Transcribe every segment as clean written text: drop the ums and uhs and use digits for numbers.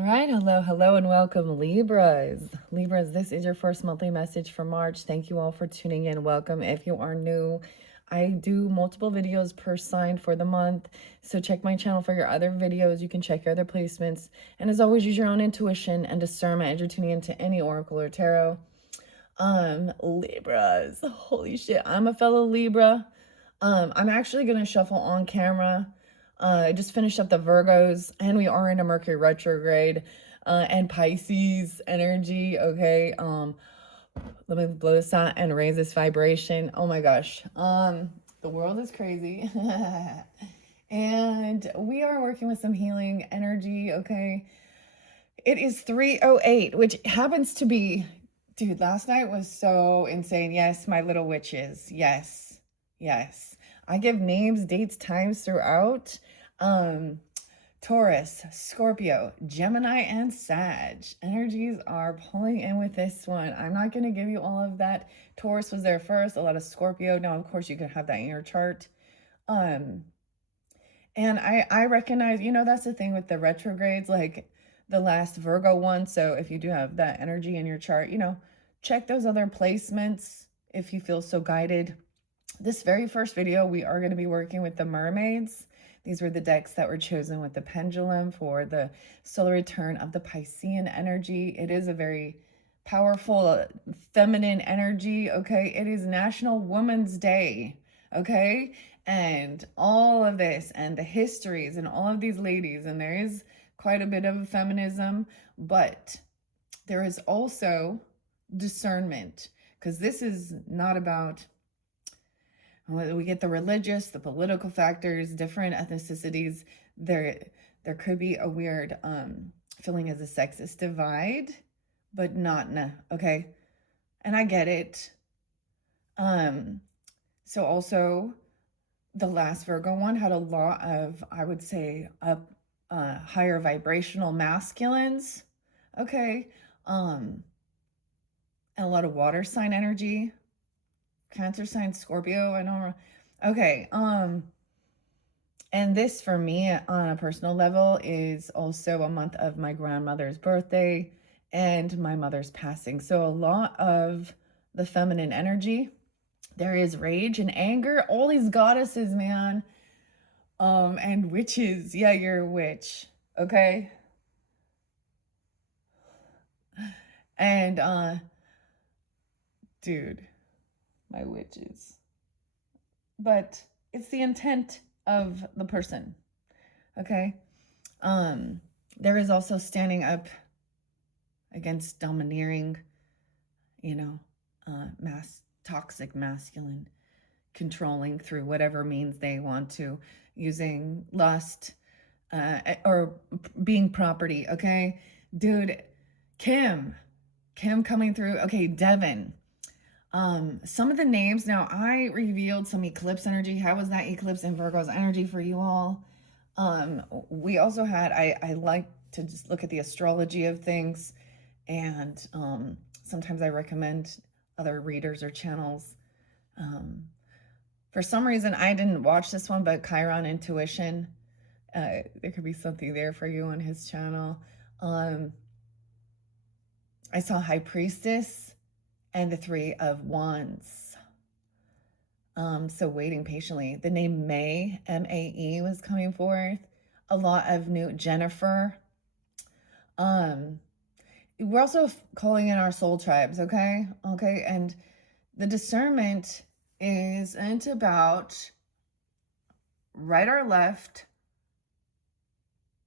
All right, hello, and welcome, Libras. Libras, this is your first monthly message for March. Thank you all for tuning in. Welcome. If you are new, I do multiple videos per sign for the month, so check my channel for your other videos. You can check your other placements, and as always, use your own intuition and discernment as you're tuning into any oracle or tarot. Libras, holy shit, I'm a fellow Libra. I'm actually gonna shuffle on camera. I just finished up the Virgos, and we are in a Mercury retrograde, and Pisces energy. Okay, let me blow this out and raise this vibration. Oh my gosh, the world is crazy, and we are working with some healing energy. Okay, it is 3:08, which happens to be, dude. Last night was so insane. Yes, my little witches. Yes, yes. I give names, dates, times throughout. Um, Taurus, Scorpio, Gemini, and Sag. Energies are pulling in with this one. I'm not going to give you all of that. Taurus was there first, a lot of Scorpio. Now, of course, you can have that in your chart. And I recognize, that's the thing with the retrogrades, like the last Virgo one. So if you do have that energy in your chart, check those other placements if you feel so guided. This very first video, we are going to be working with the Mermaids. These were the decks that were chosen with the pendulum for the solar return of the Piscean energy. It is a very powerful feminine energy, okay? It is National Women's Day, okay? And all of this and the histories and all of these ladies, and there is quite a bit of feminism, but there is also discernment, because this is not about, we get the religious, the political factors, different ethnicities. There could be a weird feeling as a sexist divide, but not, okay? And I get it. So also the last Virgo one had a lot of, I would say, higher vibrational masculines, okay? And a lot of water sign energy. Cancer sign, Scorpio, I don't know. Okay, and this for me on a personal level is also a month of my grandmother's birthday and my mother's passing. So a lot of the feminine energy. There is rage and anger, all these goddesses, man. And witches. Yeah, you're a witch, okay? And dude, my witches. But it's the intent of the person, okay? There is also standing up against domineering, toxic masculine, controlling through whatever means they want to, using lust, or being property, okay? Dude, Kim coming through. Okay, Devin. Some of the names, now I revealed some eclipse energy. How was that eclipse in Virgo's energy for you all? We also had, I like to just look at the astrology of things, and sometimes I recommend other readers or channels. For some reason, I didn't watch this one, but Chiron Intuition, there could be something there for you on his channel. I saw High Priestess and the Three of Wands. So waiting patiently. The name May, M-A-E, was coming forth. A lot of new Jennifer. We're also calling in our soul tribes, okay? Okay, and the discernment isn't about right or left,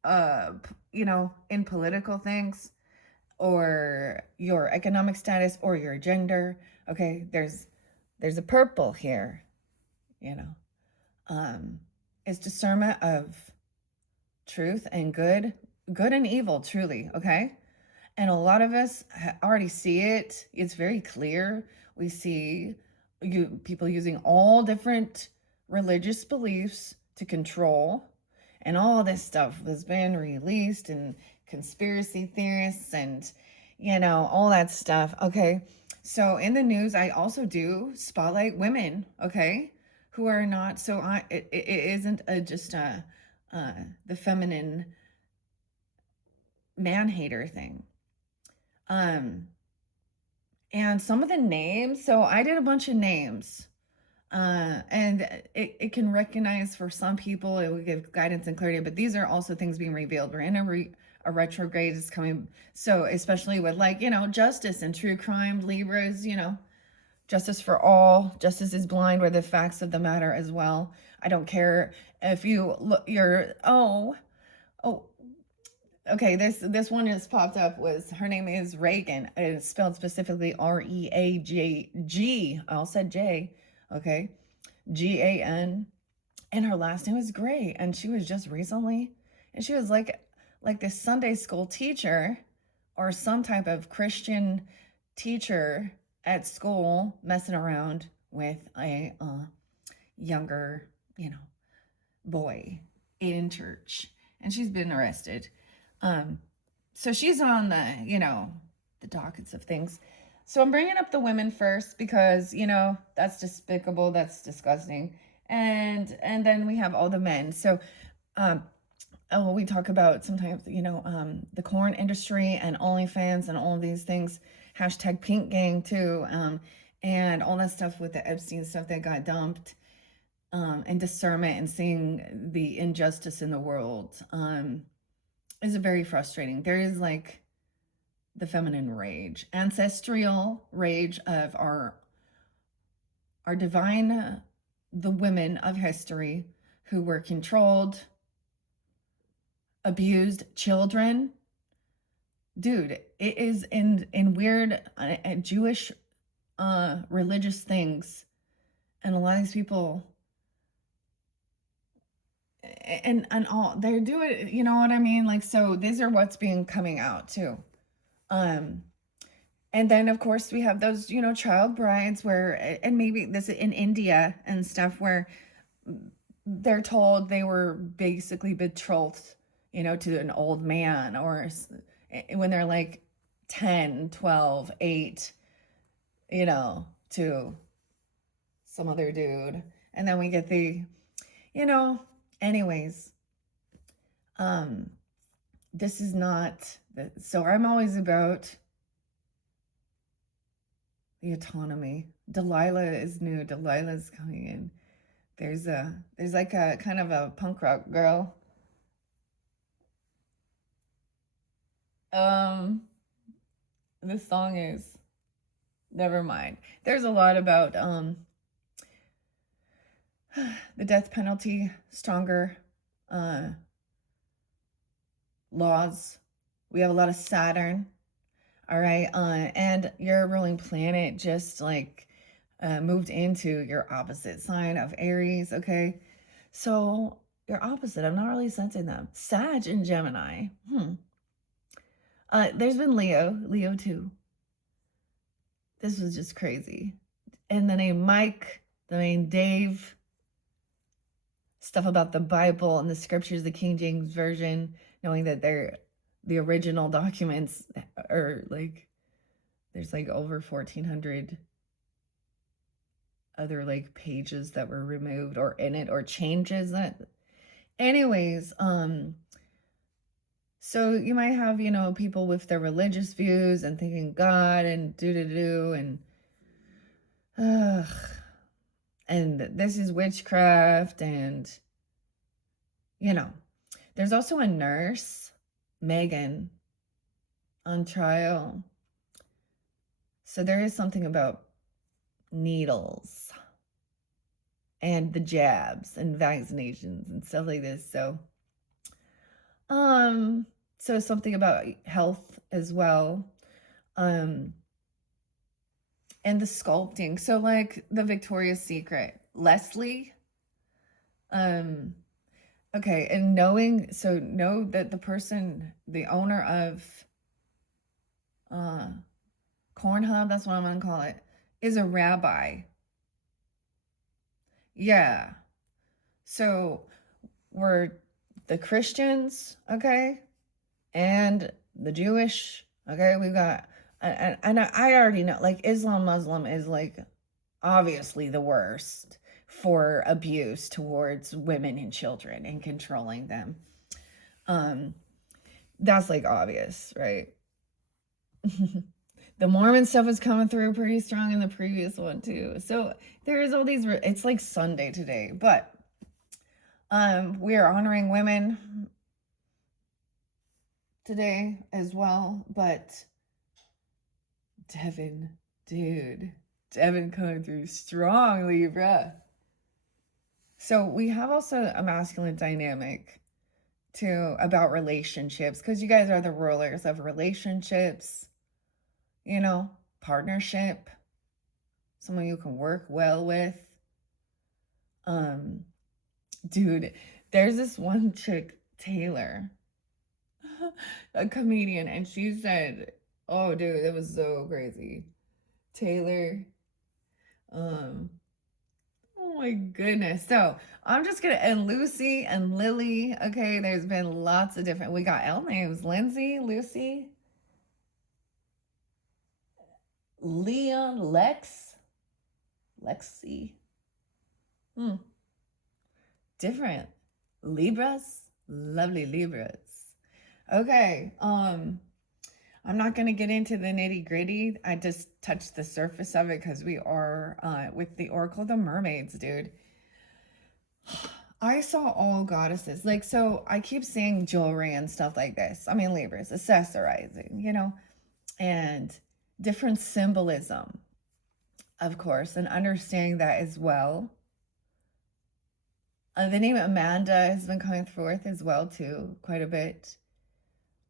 in political things, or your economic status, or your gender. Okay, there's a purple here, it's discernment of truth and good and evil, truly, okay? And a lot of us already see it. It's very clear. We see people using all different religious beliefs to control, and all this stuff has been released, and conspiracy theorists and all that stuff. Okay, so in the news, I also do spotlight women, okay, who are not, so it isn't just the feminine man-hater thing. And some of the names, so I did a bunch of names. And it can recognize for some people, it will give guidance and clarity, but these are also things being revealed. We're in a retrograde is coming. So especially with like, justice and true crime, Libras, justice for all, justice is blind where the facts of the matter as well. I don't care if you look, okay, this one just popped up. Her name is Reagan. It's spelled specifically Reagg. I also said J. Okay, Gan, and her last name is Gray. And she was just recently, and she was like this Sunday school teacher or some type of Christian teacher at school messing around with a younger, boy in church, and she's been arrested. So she's on the dockets of things. So I'm bringing up the women first because, that's despicable, that's disgusting. And then we have all the men. So we talk about sometimes, the corn industry and OnlyFans and all of these things, hashtag pink gang too, and all that stuff with the Epstein stuff that got dumped, and discernment and seeing the injustice in the world. Is very frustrating. There is like the feminine rage, ancestral rage of our divine, the women of history who were controlled, abused children. Dude, it is in weird Jewish religious things, and a lot of these people and all they do it, you know what I mean? Like, so these are what's being coming out too. And then of course we have those, child brides where, and maybe this in India and stuff, where they're told they were basically betrothed, to an old man, or when they're like 10, 12, 8, to some other dude. And then we get the, anyways, this is not, so I'm always about the autonomy. Delilah is new. Delilah's coming in. There's like a kind of a punk rock girl. This song is, never mind. There's a lot about the death penalty, stronger laws. We have a lot of Saturn. All right. And your ruling planet just like moved into your opposite sign of Aries. Okay. So your opposite, I'm not really sensing them. Sag and Gemini. There's been Leo too. This was just crazy. And the name Mike, the name Dave, stuff about the Bible and the scriptures, the King James Version, knowing that they're the original documents are like, there's like over 1,400 other like pages that were removed or in it, or changes that, anyways. So you might have, people with their religious views and thinking God and and this is witchcraft, and there's also a nurse, Megan, on trial. So there is something about needles and the jabs and vaccinations and stuff like this. So so something about health as well. And the sculpting. So like the Victoria's Secret, Leslie. Okay, and know that the person, the owner of Cornhub, that's what I'm gonna call it, is a rabbi. Yeah. So we're the Christians, okay, and the Jewish, okay. We've got, and I already know, like Muslim is like obviously the worst for abuse towards women and children and controlling them. That's like obvious, right? The Mormon stuff is coming through pretty strong in the previous one too. So there is all these, it's like Sunday today, but we are honoring women today as well. But Devin, dude, Devin coming through strong, Libra. So we have also a masculine dynamic too about relationships, because you guys are the rulers of relationships, you know, partnership, someone you can work well with. Dude, there's this one chick, Taylor, a comedian, and she said, oh dude, it was so crazy. Taylor, um, oh my goodness. So I'm just gonna, and Lucy and Lily, okay, there's been lots of different, we got L names, Lindsay, Lucy, Leon, Lexi. Different. Libras, lovely Libras. Okay, I'm not going to get into the nitty gritty. I just touched the surface of it because we are with the Oracle of the Mermaids, dude. I saw all goddesses. Like, so I keep seeing jewelry and stuff like this. I mean, Libras, accessorizing, you know, and different symbolism, of course, and understanding that as well. The name Amanda has been coming forth as well, too, quite a bit.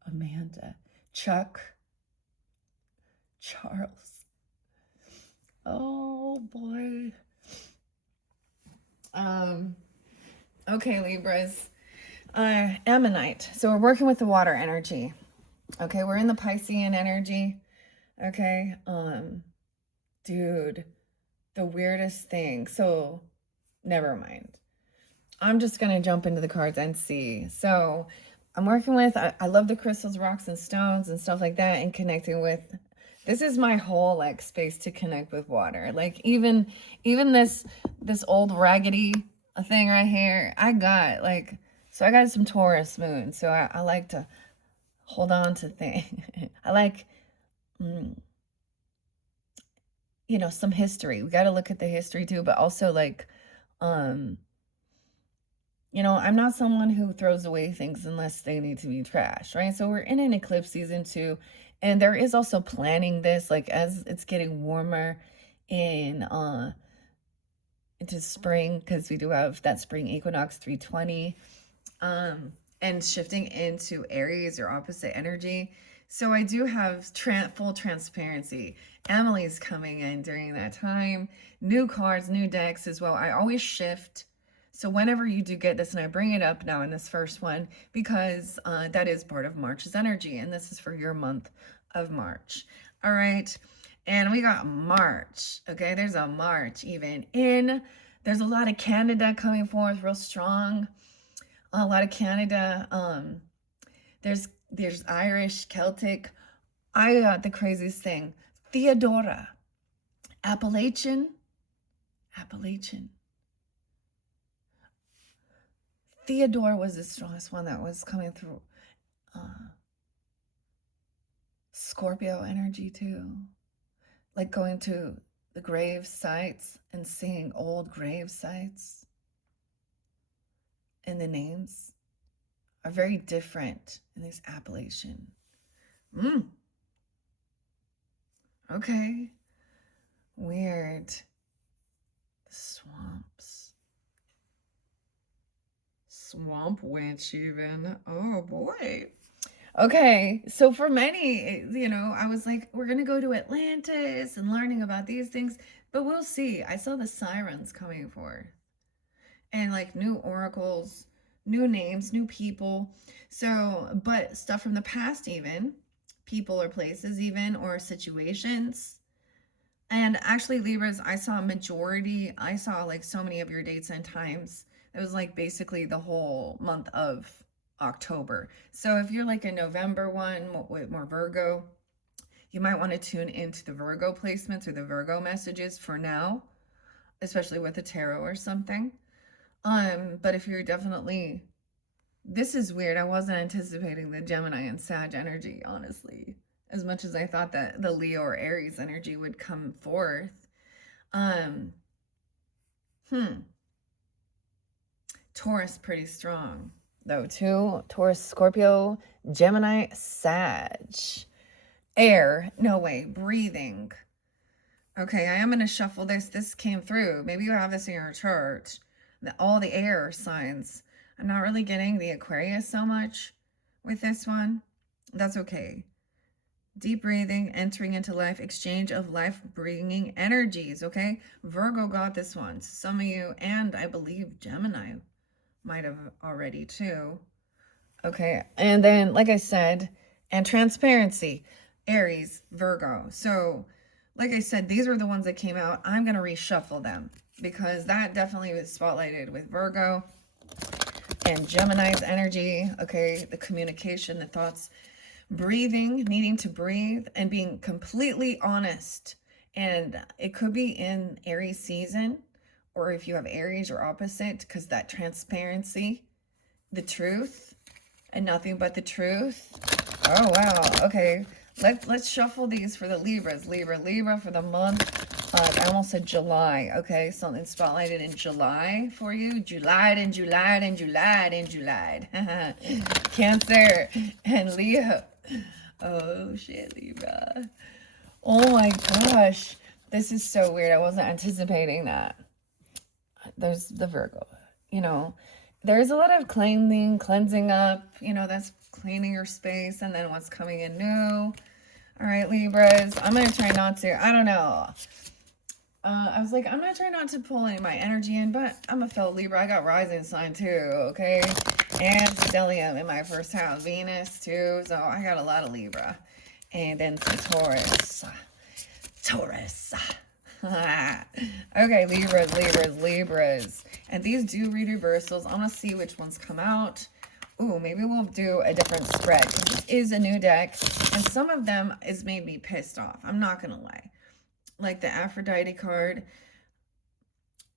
Amanda. Chuck. Charles. Oh, boy. Okay, Libras. Ammonite. So we're working with the water energy. Okay, we're in the Piscean energy. Okay, dude, the weirdest thing. So, never mind. I'm just gonna jump into the cards and see. So, I'm working with, I love the crystals, rocks, and stones and stuff like that, and connecting with, this is my whole like space to connect with water. Like even this old raggedy thing right here, I got like, so I got some Taurus moon. So I like to hold on to things. I like, you know, some history. We got to look at the history too, but also like, you know, I'm not someone who throws away things unless they need to be trashed, right? So we're in an eclipse season too. And there is also planning this, like as it's getting warmer in into spring, because we do have that spring equinox 320, and shifting into Aries or opposite energy. So I do have full transparency. Emily's coming in during that time. New cards, new decks as well. I always shift. So whenever you do get this, and I bring it up now in this first one, because that is part of March's energy, and this is for your month of March. All right. And we got March. Okay, there's a March even in. There's a lot of Canada coming forth real strong. A lot of Canada. There's Irish, Celtic. I got the craziest thing. Theodora. Appalachian. Theodore was the strongest one that was coming through. Scorpio energy too. Like going to the grave sites and seeing old grave sites. And the names are very different in this Appalachian. Okay. Weird. The swamps. Swamp witch even. Oh boy. Okay, so for many, you know, I was like, we're gonna go to Atlantis and learning about these things, but we'll see. I saw the sirens coming forth, and like new oracles, new names, new people. So, but stuff from the past, even people or places, even or situations. And actually, Libras, I saw like so many of your dates and times. It was like basically the whole month of October. So if you're like a November one with more Virgo, you might want to tune into the Virgo placements or the Virgo messages for now, especially with the tarot or something. But if you're definitely This is weird. I wasn't anticipating the Gemini and Sag energy, honestly, as much as I thought that the Leo or Aries energy would come forth. Um, Taurus pretty strong though too. Taurus, Scorpio, Gemini, Sag. Air, no way, breathing. Okay, I am going to shuffle this. This came through. Maybe you have this in your chart. All the air signs. I'm not really getting the Aquarius so much with this one. That's okay. Deep breathing, entering into life, exchange of life-bringing energies, okay? Virgo got this one. Some of you, and I believe Gemini might have already too. Okay, and then, like I said, and transparency, Aries, Virgo. So, like I said, these are the ones that came out. I'm going to reshuffle them because that definitely was spotlighted with Virgo and Gemini's energy. Okay, the communication, the thoughts, breathing, needing to breathe, and being completely honest. And it could be in Aries season, or if you have Aries or opposite, because that transparency, the truth, and nothing but the truth. Oh, wow. Okay. Let's shuffle these for the Libras. Libra for the month. I almost said July. Okay. Something spotlighted in July for you. July. Cancer and Leo. Oh, shit, Libra. Oh, my gosh. This is so weird. I wasn't anticipating that. There's the Virgo. You know, there's a lot of cleansing up. You know, that's cleaning your space, and then what's coming in new. All right, Libras. I'm going to try not to. I don't know. I was like, I'm going to try not to pull any of my energy in, but I'm a fellow Libra. I got rising sign too, okay? And stellium in my first house. Venus too. So I got a lot of Libra. And then some Taurus. Okay, Libras. And these do read reversals. I'm going to see which ones come out. Ooh, maybe we'll do a different spread. This is a new deck, and some of them has made me pissed off. I'm not going to lie. Like the Aphrodite card.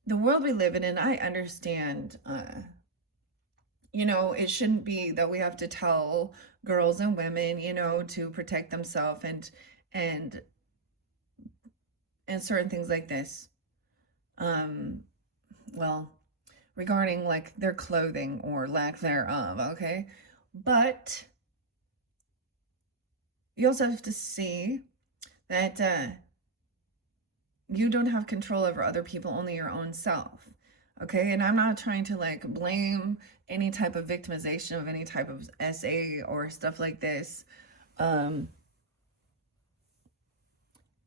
The world we live in, I understand, you know, it shouldn't be that we have to tell girls and women, you know, to protect themselves and certain things like this. Well, regarding like their clothing or lack thereof, okay? But you also have to see that you don't have control over other people, only your own self, okay? And I'm not trying to like blame any type of victimization of any type of SA or stuff like this.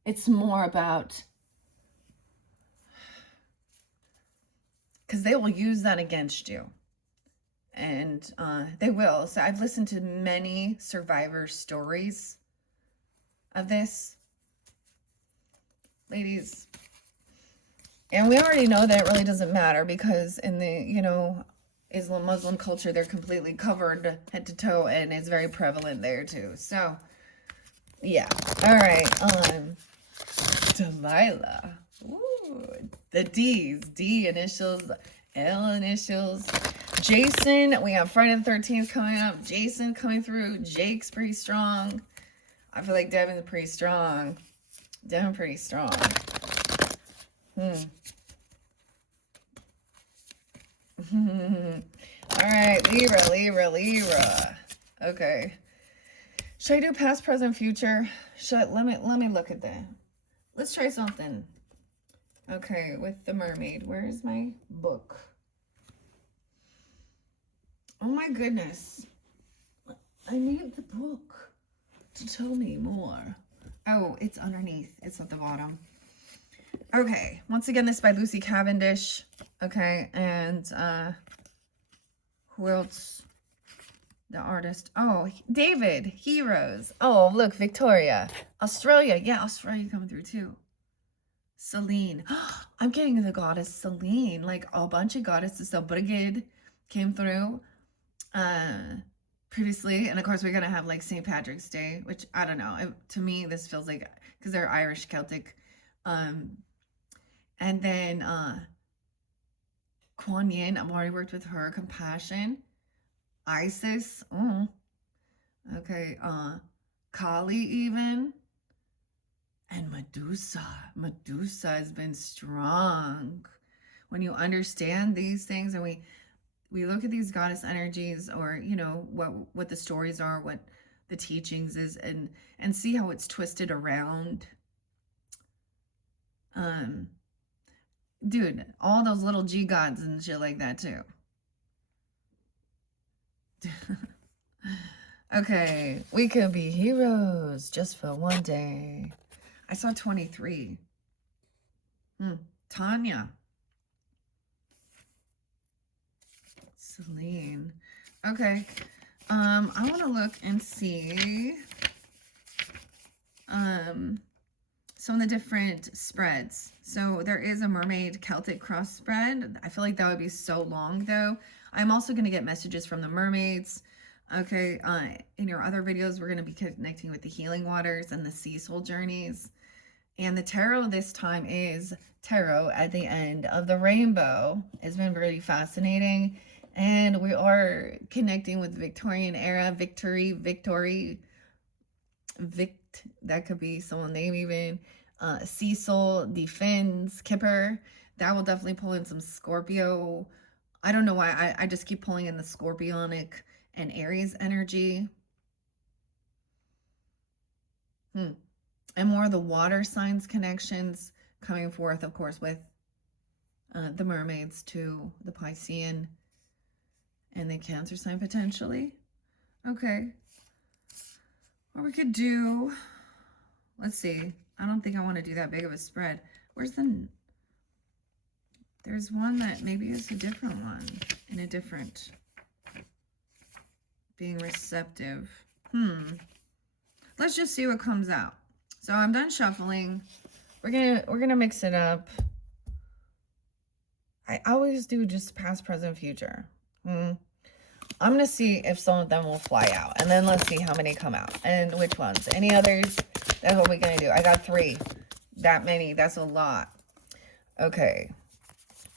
It's more about, because they will use that against you. And they will. So I've listened to many survivor stories of this, ladies. And we already know that it really doesn't matter because in the, you know, Islam, Muslim culture, they're completely covered head to toe and it's very prevalent there too. So, yeah. All right. Delilah. Ooh, the D's. D initials, L initials. Jason, we have Friday the 13th coming up. Jason coming through. Jake's pretty strong. I feel like Devin's pretty strong. Devin pretty strong. All right, Libra. Okay. Should I do past, present, future? Let me look at that. Let's try something. Okay, with the mermaid. Where's my book? Oh my goodness. I need the book to tell me more. Oh, it's underneath. It's at the bottom. Okay. Once again, this is by Lucy Cavendish. Okay. And who else? The artist. Oh, David. Heroes. Oh, look. Victoria. Australia. Yeah, Australia coming through too. Selene. I'm getting the goddess Selene. Like a bunch of goddesses. So Brigid came through previously. And of course, we're going to have like St. Patrick's Day, which I don't know. To me, this feels like, because they're Irish, Celtic. And then Kuan Yin, I've already worked with her. Compassion. Isis. Okay. Kali even. And Medusa. Medusa has been strong. When you understand these things, and we look at these goddess energies, or you know what the stories are, what the teachings is, and see how it's twisted around. Dude, all those little G gods and shit like that too. Okay, we could be heroes just for one day. I saw 23. Tanya. Celine. Okay. I want to look and see some of the different spreads. So there is a Mermaid Celtic cross spread. I feel like that would be so long though. I'm also going to get messages from the mermaids. Okay, in your other videos, we're going to be connecting with the healing waters and the sea soul journeys. And the tarot this time is tarot at the end of the rainbow. It's been really fascinating. And we are connecting with Victorian era, victory, that could be someone name even. Cecil, Defends, Kipper. That will definitely pull in some Scorpio. I don't know why. I just keep pulling in the Scorpionic and Aries energy. And more of the water signs connections coming forth, of course, with the mermaids to the Piscean and the Cancer sign potentially. Okay. Or we could do, let's see. I don't think I want to do that big of a spread. Where's there's one that maybe is a different one in a different, being receptive. Let's just see what comes out. So I'm done shuffling. We're gonna mix it up. I always do just past, present, future. I'm gonna see if some of them will fly out, and then let's see how many come out and which ones. Any others? That's what we're gonna do. I got 3. That many. That's a lot. Okay.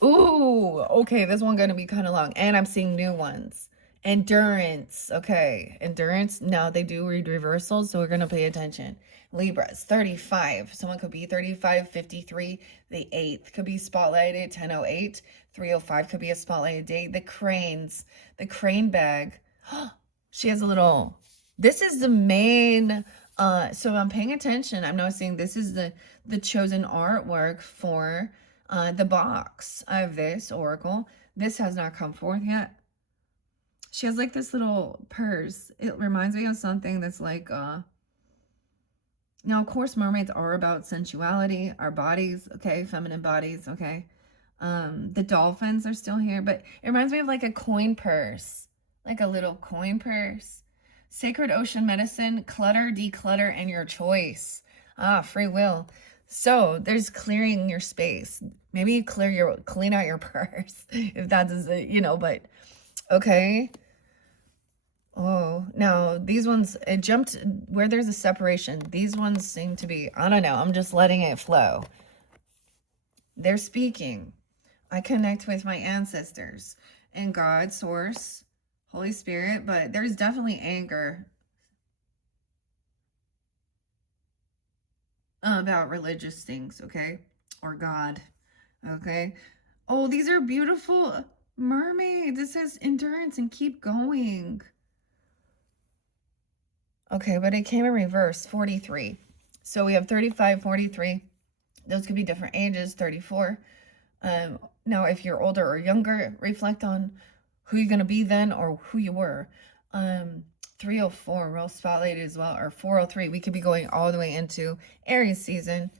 Ooh. Okay. This one's gonna be kind of long, and I'm seeing new ones. Endurance. Okay. Endurance. Now they do read reversals, so we're gonna pay attention. Libras, 35. Someone could be 35, 53. The 8th could be spotlighted, 1008. 305 could be a spotlighted date. The cranes, the crane bag. She has a little, this is the main, so I'm paying attention. I'm noticing this is the chosen artwork for the box of this oracle. This has not come forth yet. She has like this little purse. It reminds me of something that's like, now, of course, mermaids are about sensuality, our bodies, okay, feminine bodies, okay. The dolphins are still here, but it reminds me of like a coin purse, like a little coin purse. Sacred ocean medicine, clutter, declutter, and your choice. Free will. So there's clearing your space. Maybe you clean out your purse if that is it, you know, but okay. Oh, now these ones, it jumped where there's a separation. These ones seem to be, I don't know, I'm just letting it flow. They're speaking. I connect with my ancestors and God, Source, Holy Spirit, but there's definitely anger about religious things, okay? Or God, okay? Oh, these are beautiful mermaids. It says endurance and keep going. Okay, but it came in reverse, 43. So we have 35, 43. Those could be different ages, 34. Now, if you're older or younger, reflect on who you're going to be then or who you were. 304, real spotlighted as well, or 403. We could be going all the way into Aries season.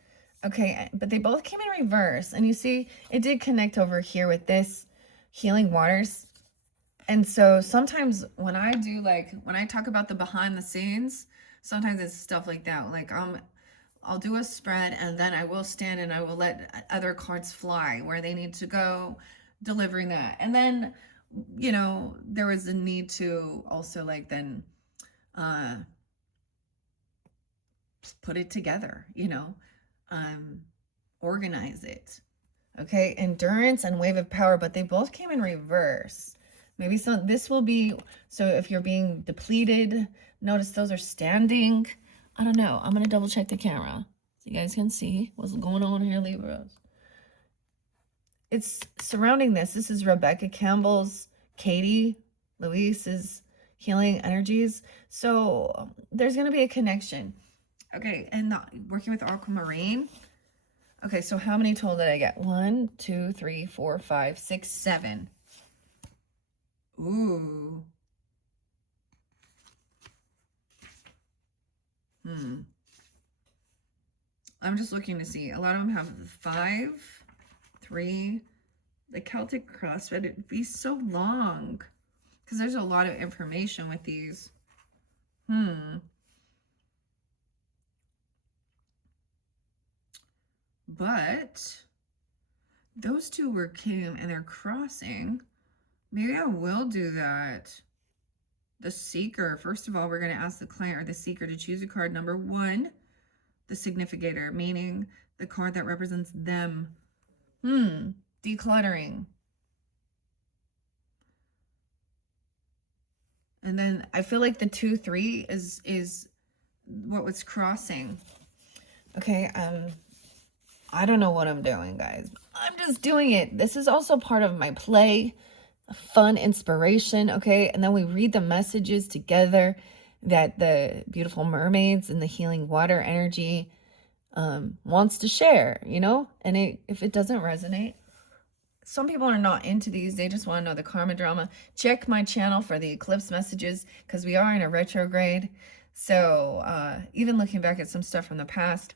Okay, but they both came in reverse. And you see, it did connect over here with this healing waters. And so sometimes when I do, like, when I talk about the behind the scenes, sometimes it's stuff like that. Like, I'll do a spread and then I will stand and I will let other cards fly where they need to go, delivering that. And then, you know, there was a need to also, like, then put it together, you know, organize it. Okay, endurance and wave of power, but they both came in reverse. Maybe this will be, so if you're being depleted, notice those are standing. I don't know. I'm going to double check the camera so you guys can see what's going on here, Libras. It's surrounding this. This is Rebecca Campbell's, Katie, Luis's healing energies. So there's going to be a connection. Okay, and working with aquamarine. Okay, so how many total did I get? 1, 2, 3, 4, 5, 6, 7. Ooh. I'm just looking to see. A lot of them have 5, 3. The Celtic cross, but it'd be so long because there's a lot of information with these. But those two were came and they're crossing. Maybe I will do that. The Seeker. First of all, we're going to ask the client or the Seeker to choose a card. Number 1, the Significator, meaning the card that represents them. Decluttering. And then I feel like the 2, 3 is what was crossing. Okay, I don't know what I'm doing, guys. I'm just doing it. This is also part of my play, fun inspiration, okay? And then we read the messages together that the beautiful mermaids and the healing water energy wants to share, you know? And if it doesn't resonate, some people are not into these. They just want to know the karma drama. Check my channel for the eclipse messages because we are in a retrograde. So even looking back at some stuff from the past,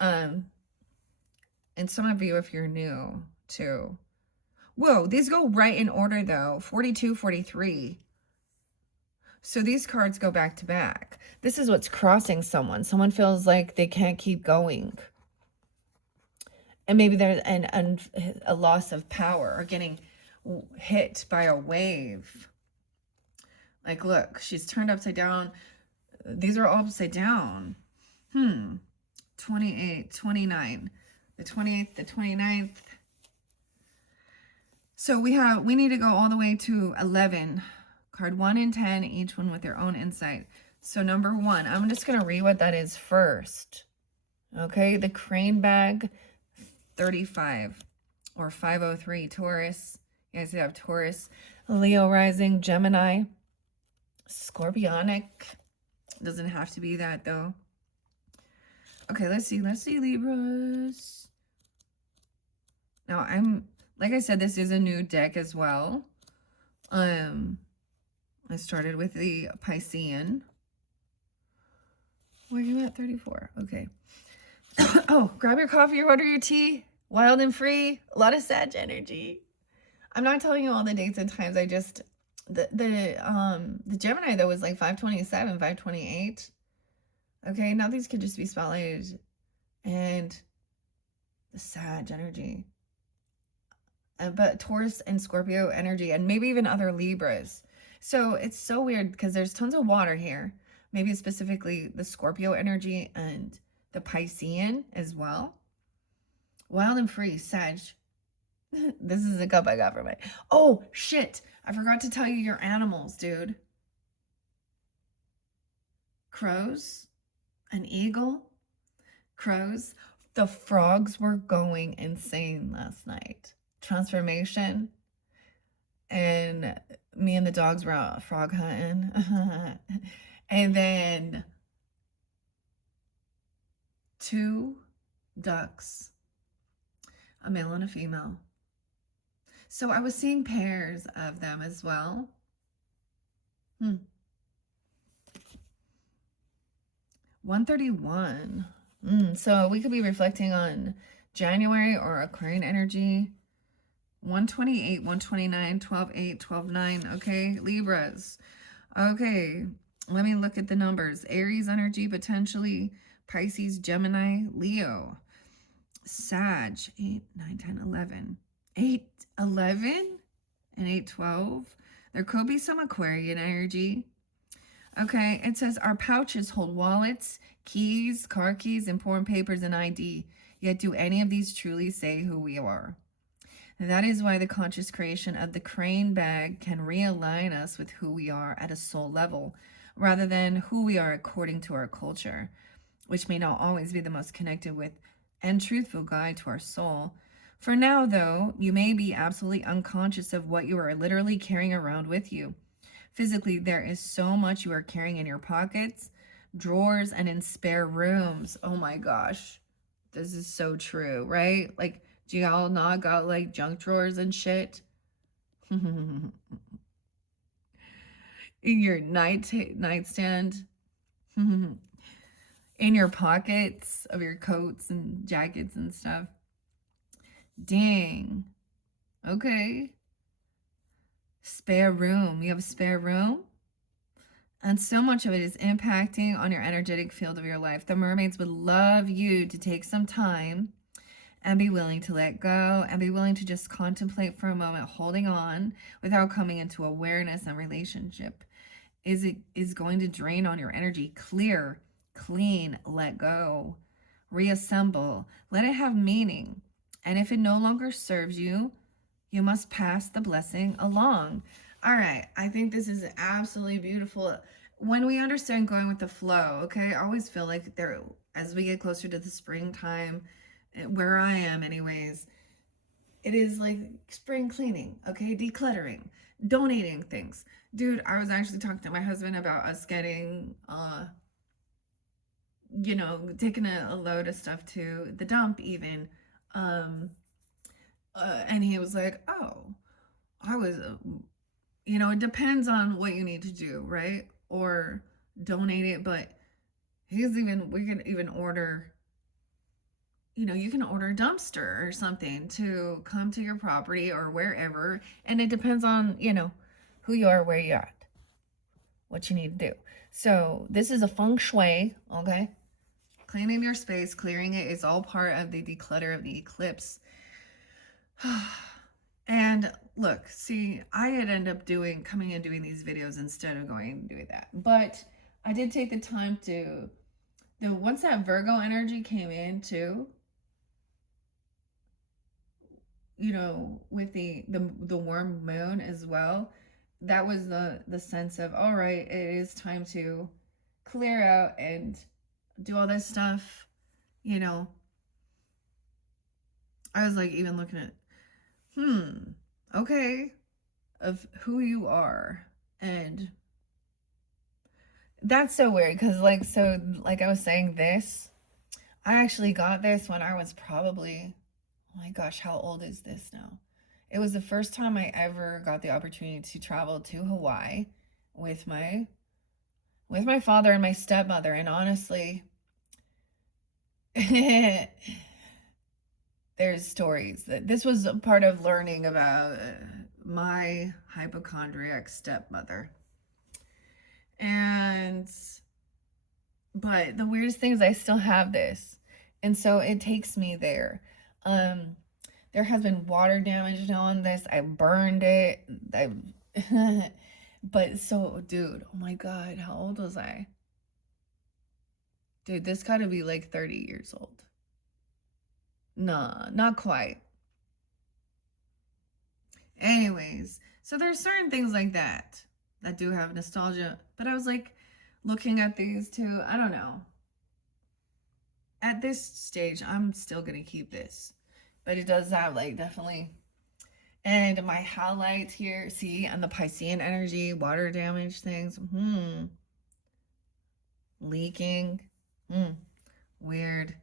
and some of you, if you're new too. Whoa, these go right in order though. 42, 43. So these cards go back to back. This is what's crossing someone. Someone feels like they can't keep going. And maybe there's a loss of power or getting hit by a wave. Like, look, she's turned upside down. These are all upside down. 28, 29, the 28th, the 29th. So we need to go all the way to 11. Card 1 and 10, each one with their own insight. So number 1, I'm just going to read what that is first. Okay, the crane bag, 35 or 503, Taurus. You guys have Taurus, Leo rising, Gemini, Scorpionic. Doesn't have to be that though. Okay, let's see, Libras. Now like I said, this is a new deck as well. I started with the Piscean. Where are you at? 34. Okay. Oh, grab your coffee or order your tea. Wild and free. A lot of Sag energy. I'm not telling you all the dates and times. I just the Gemini though was like 527, 528. Okay, now these could just be spotlighted. And the Sag energy. But Taurus and Scorpio energy, and maybe even other Libras. So it's so weird because there's tons of water here. Maybe specifically the Scorpio energy and the Piscean as well. Wild and free, Sag. This is a cup I got for my... Oh, shit. I forgot to tell you your animals, dude. Crows. An eagle. Crows. The frogs were going insane last night. Transformation. And me and the dogs were out frog hunting. And then 2 ducks, a male and a female. So I was seeing pairs of them as well. 131. So we could be reflecting on January or Aquarian energy. 128, 129, 12-8, 12-9. Okay, Libras. Okay, let me look at the numbers. Aries energy, potentially. Pisces, Gemini, Leo. Sag, 8, 9, 10, 11. 8, 11 and 8, 12. There could be some Aquarian energy. Okay, it says our pouches hold wallets, keys, car keys, important papers, and ID. Yet do any of these truly say who we are? That is why the conscious creation of the crane bag can realign us with who we are at a soul level, rather than who we are according to our culture, which may not always be the most connected with and truthful guide to our soul. For now, though, you may be absolutely unconscious of what you are literally carrying around with you. Physically, there is so much you are carrying in your pockets, drawers, and in spare rooms. Oh my gosh. This is so true, right? Like, do y'all not got like junk drawers and shit? In your nightstand? In your pockets of your coats and jackets and stuff? Dang. Okay. Spare room. You have a spare room? And so much of it is impacting on your energetic field of your life. The mermaids would love you to take some time and be willing to let go and be willing to just contemplate for a moment, holding on without coming into awareness and relationship. Is going to drain on your energy. Clear, clean, let go, reassemble, let it have meaning. And if it no longer serves you, you must pass the blessing along. All right, I think this is absolutely beautiful. When we understand going with the flow, okay, I always feel like there, as we get closer to the springtime, where I am anyways, it is like spring cleaning, okay, decluttering, donating things. Dude, I was actually talking to my husband about us getting, taking a load of stuff to the dump even. And he was like, oh, I was, it depends on what you need to do, right? Or donate it, but we can even order, you can order a dumpster or something to come to your property or wherever. And it depends on, who you are, where you're at, what you need to do. So this is a feng shui, okay? Cleaning your space, clearing it is all part of the declutter of the eclipse. And look, see, I had ended up coming and doing these videos instead of going and doing that. But I did take the time to, once that Virgo energy came in too, with the warm moon as well, that was the sense of, all right, it is time to clear out and do all this stuff. I was like even looking at okay, of who you are. And that's so weird because like I was saying, I actually got this when I was probably, oh my gosh, how old is this now? It was the first time I ever got the opportunity to travel to Hawaii with my father and my stepmother. And honestly, there's stories that this was a part of learning about my hypochondriac stepmother. But the weirdest thing is I still have this. And so it takes me there. There has been water damage on this. I burned it. But so, dude, oh my God, how old was I? Dude, this gotta be like 30 years old. Nah, not quite. Anyways, so there's certain things like that do have nostalgia. But I was like looking at these too. I don't know. At this stage, I'm still gonna keep this. But it does have like definitely. And my highlights here, see, and the Piscean energy, water damage things. Leaking. Weird.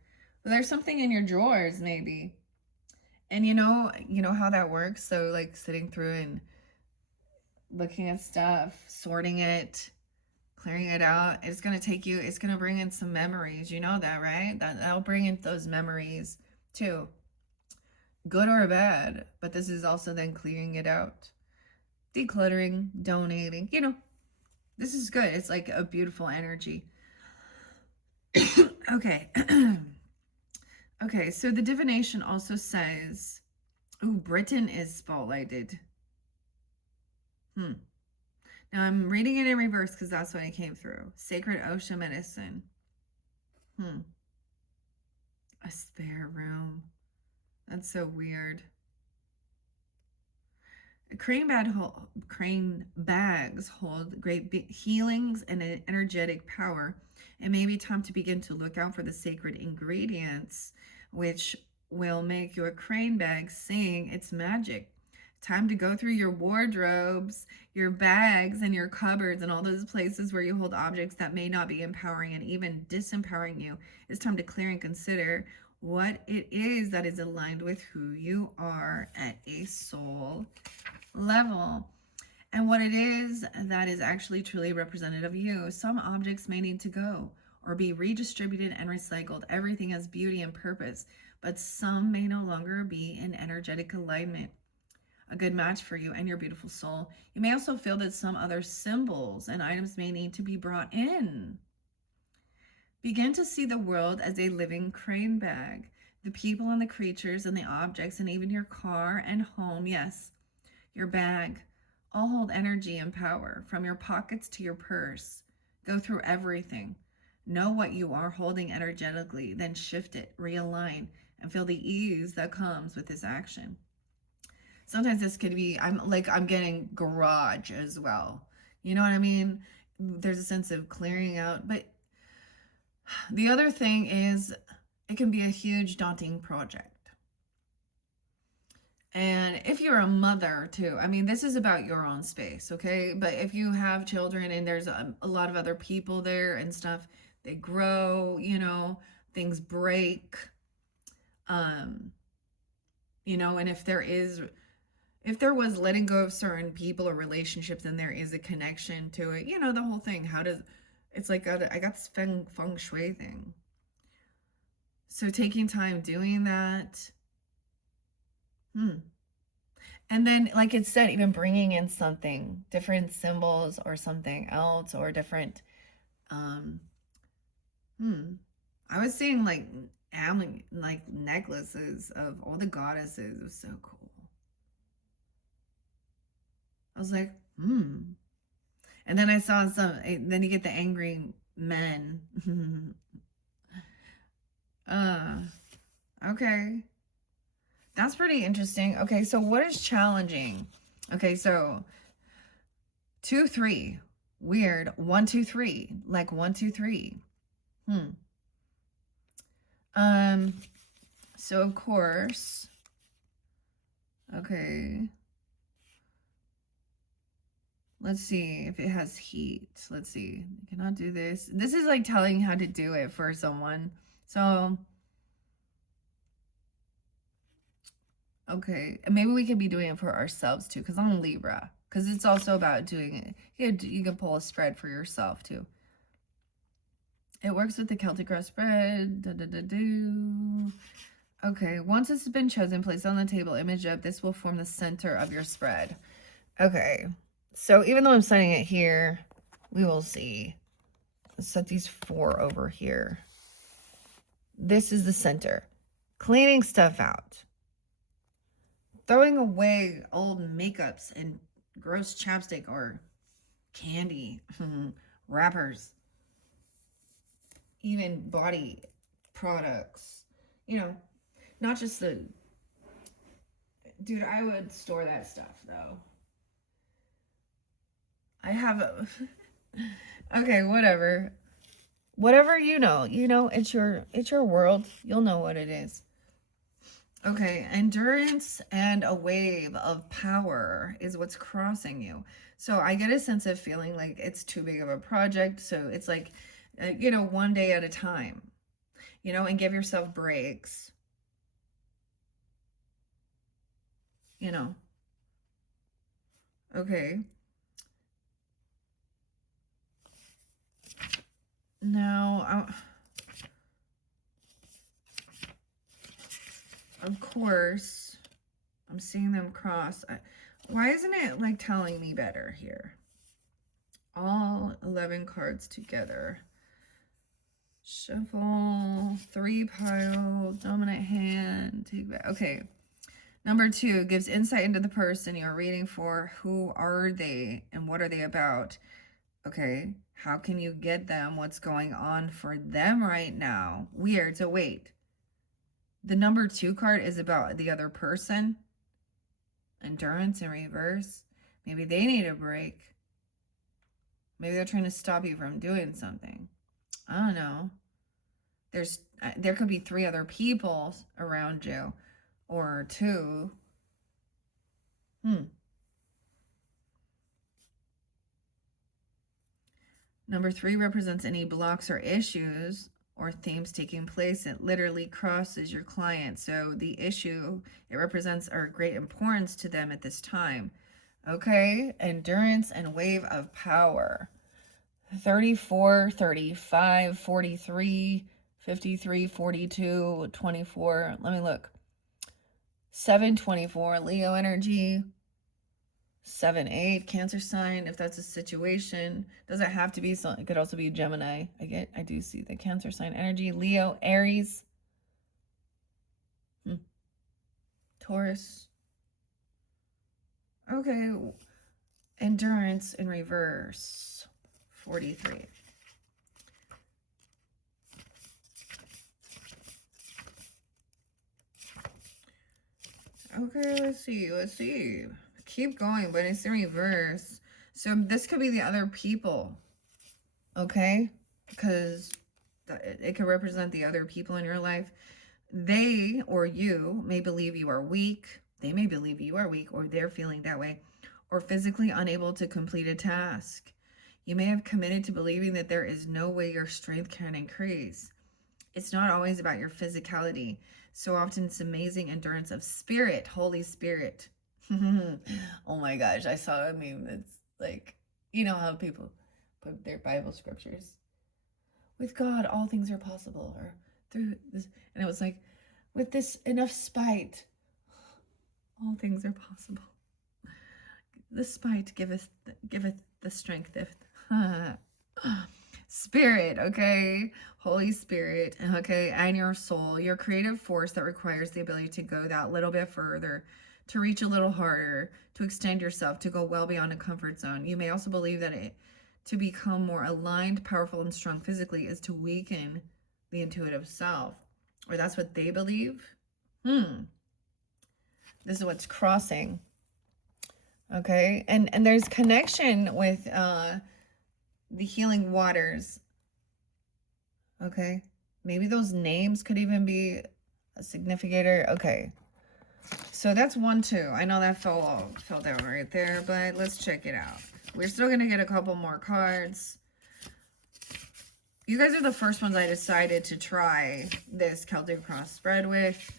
But there's something in your drawers, maybe. And you know how that works? So like sitting through and looking at stuff, sorting it, clearing it out, it's going to bring in some memories. You know that, right? That'll bring in those memories too. Good or bad, but this is also then clearing it out. Decluttering, donating, this is good. It's like a beautiful energy. Okay. Okay, so the divination also says, Britain is spotlighted. Now I'm reading it in reverse because that's what it came through. Sacred ocean medicine. A spare room. That's so weird. Crane bags hold great healings and an energetic power. It may be time to begin to look out for the sacred ingredients, which will make your crane bag sing its magic. Time to go through your wardrobes, your bags, and your cupboards, and all those places where you hold objects that may not be empowering and even disempowering you. It's time to clear and consider what it is that is aligned with who you are at a soul level, and what it is that is actually truly representative of you. Some objects may need to go or be redistributed and recycled. Everything has beauty and purpose, but some may no longer be in energetic alignment, a good match for you and your beautiful soul. You may also feel that some other symbols and items may need to be brought in. Begin to see the world as a living crane bag. The people and the creatures and the objects and even your car and home, yes, your bag, all hold energy and power, from your pockets to your purse. Go through everything. Know what you are holding energetically, then shift it, realign, and feel the ease that comes with this action. Sometimes this could be, I'm getting garage as well. You know what I mean? There's a sense of clearing out. But the other thing is, it can be a huge, daunting project. And if you're a mother too, I mean, this is about your own space, okay? But if you have children and there's a lot of other people there and stuff, they grow, you know, things break. You know, and if there was letting go of certain people or relationships and there is a connection to it, you know, the whole thing, it's like, I got this feng shui thing. So taking time doing that. And then, like it said, even bringing in something, different symbols or something else, or different, I was seeing like necklaces of all the goddesses. It was so cool. I was like, And then I saw then you get the angry men. Okay. That's pretty interesting. Okay, so what is challenging? Okay, so 2, 3. Weird. 1, 2, 3. Like 1, 2, 3. So of course, okay. Let's see if it has heat. Let's see. I cannot do this. This is like telling how to do it for someone. So, okay. Maybe we could be doing it for ourselves too, because I'm Libra. Because it's also about doing it. You can pull a spread for yourself too. It works with the Celtic rose spread. Okay. Once it's been chosen, place it on the table, image up. This will form the center of your spread. Okay. So even though I'm setting it here, we will see. Let's set these 4 over here. This is the center. Cleaning stuff out. Throwing away old makeups and gross chapstick or candy, wrappers, even body products. You know, not just the... Dude, I would store that stuff, though. I have a... Okay, whatever. Whatever you know, it's your world. You'll know what it is. Okay, endurance and a wave of power is what's crossing you. So I get a sense of feeling like it's too big of a project. So it's like, one day at a time, and give yourself breaks, Okay. Now, of course, I'm seeing them cross. Why isn't it like telling me better here? All 11 cards together. Shuffle, 3 pile, dominant hand, take back. Okay. Number 2 gives insight into the person you're reading for. Who are they and what are they about? Okay. How can you get them? What's going on for them right now? Weird. So wait. The number 2 card is about the other person. Endurance in reverse. Maybe they need a break. Maybe they're trying to stop you from doing something. I don't know. There could be 3 other people around you, or 2. Number 3 represents any blocks or issues or themes taking place. It literally crosses your client. So the issue it represents are great importance to them at this time. Okay, endurance and wave of power. 34, 35, 43, 53, 42, 24. Let me look. 724, Leo energy. 7-8, Cancer sign, if that's a situation. Doesn't have to be, so it could also be Gemini. I do see the Cancer sign energy. Leo, Aries, Taurus. Okay, endurance in reverse. 43. Okay, let's see. Keep going, but it's in reverse. So this could be the other people, okay? Because it could represent the other people in your life. They or you may believe you are weak. They may believe you are weak, or they're feeling that way, or physically unable to complete a task. You may have committed to believing that there is no way your strength can increase. It's not always about your physicality. So often it's amazing endurance of spirit, Holy Spirit. Oh my gosh, I saw a meme that's like, you know how people put their Bible scriptures. With God, all things are possible, or through this, and it was like, with this enough spite, all things are possible. The spite giveth the strength. Spirit, okay? Holy Spirit, okay? And your soul, your creative force that requires the ability to go that little bit further, to reach a little harder, to extend yourself, to go well beyond a comfort zone. You may also believe that to become more aligned, powerful, and strong physically is to weaken the intuitive self. Or that's what they believe. This is what's crossing. Okay? And there's connection with the healing waters. Okay? Maybe those names could even be a significator. Okay. So that's 1, 2. I know that fell down right there, but let's check it out. We're still going to get a couple more cards. You guys are the first ones I decided to try this Celtic cross spread with.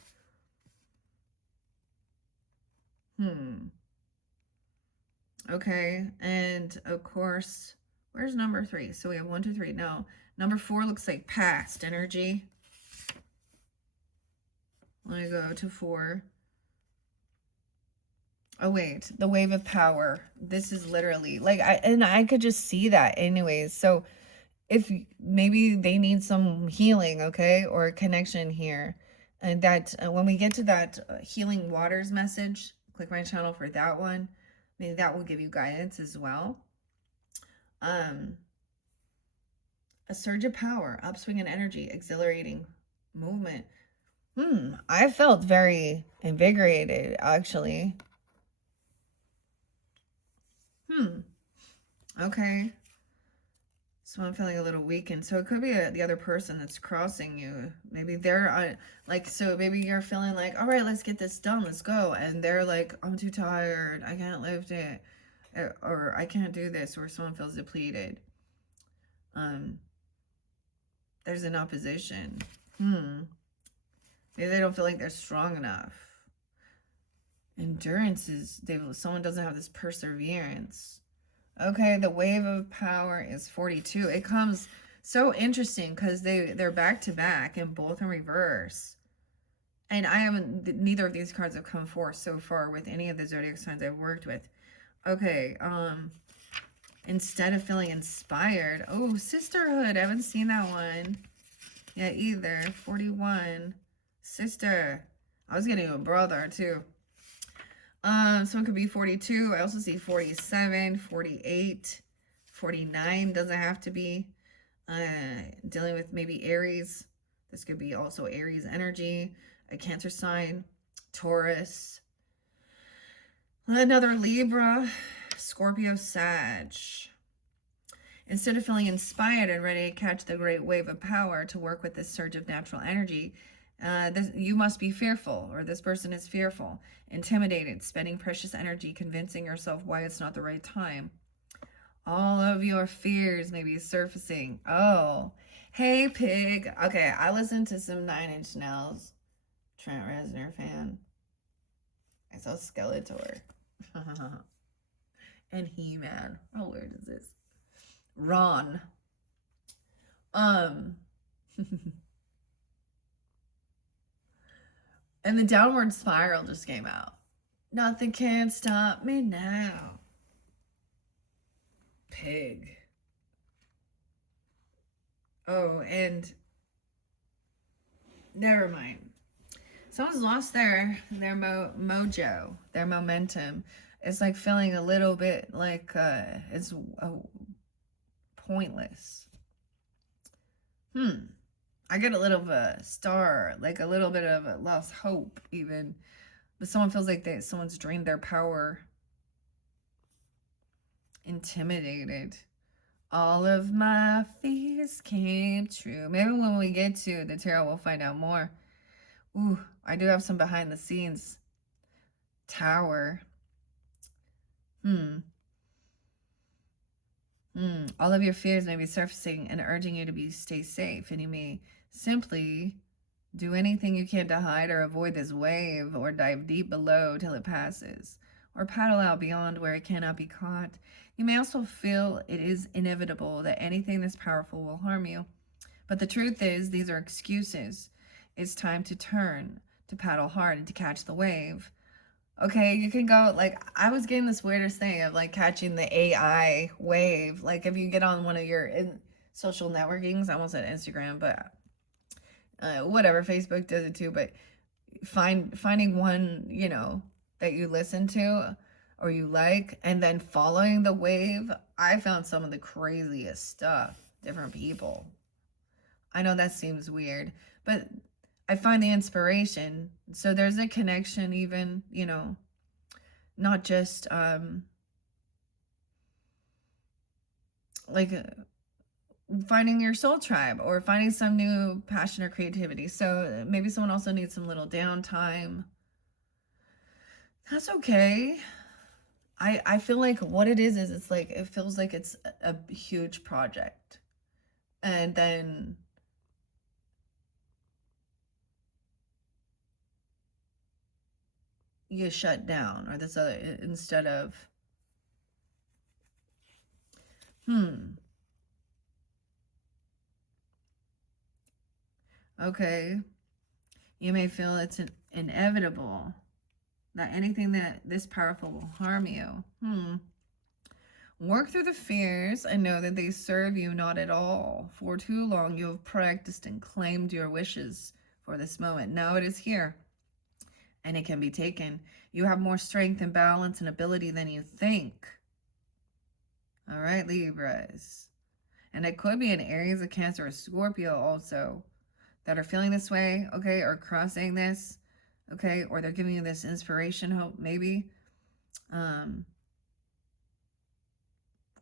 Okay, and of course, where's number 3? So we have 1, 2, 3. No, number 4 looks like past energy. Let me go to 4. Oh wait, the wave of power. This is literally like I could just see that anyways. So if maybe they need some healing, okay, or a connection here, and that when we get to that healing waters message, click my channel for that one. Maybe that will give you guidance as well. A surge of power, upswing in energy, exhilarating movement. I felt very invigorated, actually. Okay. So I'm feeling a little weakened. So it could be the other person that's crossing you. Maybe they're so maybe you're feeling like, all right, let's get this done. Let's go. And they're like, I'm too tired. I can't lift it. Or I can't do this. Or someone feels depleted. There's an opposition. Maybe they don't feel like they're strong enough. Endurance is, someone doesn't have this perseverance. Okay, the wave of power is 42. It comes so interesting because they're back to back and both in reverse. And neither of these cards have come forth so far with any of the zodiac signs I've worked with. Okay, instead of feeling inspired, oh, sisterhood, I haven't seen that one yet either. 41, sister. I was getting a brother too. So it could be 42. I also see 47, 48, 49. Doesn't have to be. Dealing with maybe Aries. This could be also Aries energy. A Cancer sign. Taurus. Another Libra, Scorpio, Sag. Instead of feeling inspired and ready to catch the great wave of power to work with this surge of natural energy, you must be fearful, or this person is fearful, intimidated, spending precious energy convincing yourself why it's not the right time. All of your fears may be surfacing. Oh, hey, pig. Okay, I listened to some 9 Inch Nails. Trent Reznor fan. I saw Skeletor. And He-Man. Oh, where is this? Ron. And the Downward Spiral just came out. Nothing can stop me now. Pig. Oh, and never mind. Someone's lost their mojo, their momentum. It's like feeling a little bit like it's pointless. I get a little of a star, like a little bit of a lost hope even. But someone feels like someone's drained their power. Intimidated. All of my fears came true. Maybe when we get to the tarot, we'll find out more. Ooh, I do have some behind the scenes. Tower. All of your fears may be surfacing and urging you to stay safe, and you may simply do anything you can to hide or avoid this wave, or dive deep below till it passes, or paddle out beyond where it cannot be caught. You may also feel it is inevitable that anything this powerful will harm you. But the truth is, these are excuses. It's time to turn, to paddle hard, and to catch the wave. Okay, you can go, like, I was getting this weirdest thing of, like, catching the AI wave. Like, if you get on one of your social networkings, I almost said Instagram, but whatever, Facebook does it too, but finding one, you know, that you listen to or you like, and then following the wave, I found some of the craziest stuff, different people. I know that seems weird, but I find the inspiration. So there's a connection even, you know, not just like finding your soul tribe or finding some new passion or creativity. So maybe someone also needs some little downtime. That's okay. I feel like what it is it's like, it feels like it's a huge project. And then you shut down, or this other, instead of okay, you may feel it's inevitable that anything that this powerful will harm you. Work through the fears and know that they serve you not at all. For too long you have practiced and claimed your wishes for this moment. Now it is here, and it can be taken. You have more strength and balance and ability than you think. All right, Libras. And it could be an Aries, a Cancer, or Scorpio also that are feeling this way, okay, or crossing this, okay, or they're giving you this inspiration, hope, maybe,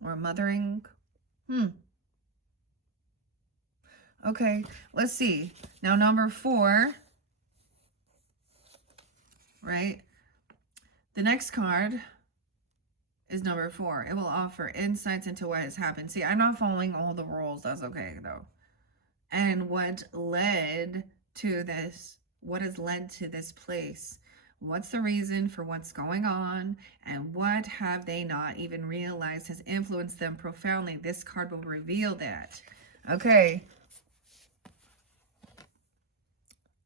or mothering. Okay, let's see. Now, number 4, right? The next card is number 4. It will offer insights into what has happened. See, I'm not following all the rules. That's okay, though. And what led to this? What has led to this place? What's the reason for what's going on? And what have they not even realized has influenced them profoundly? This card will reveal that. Okay.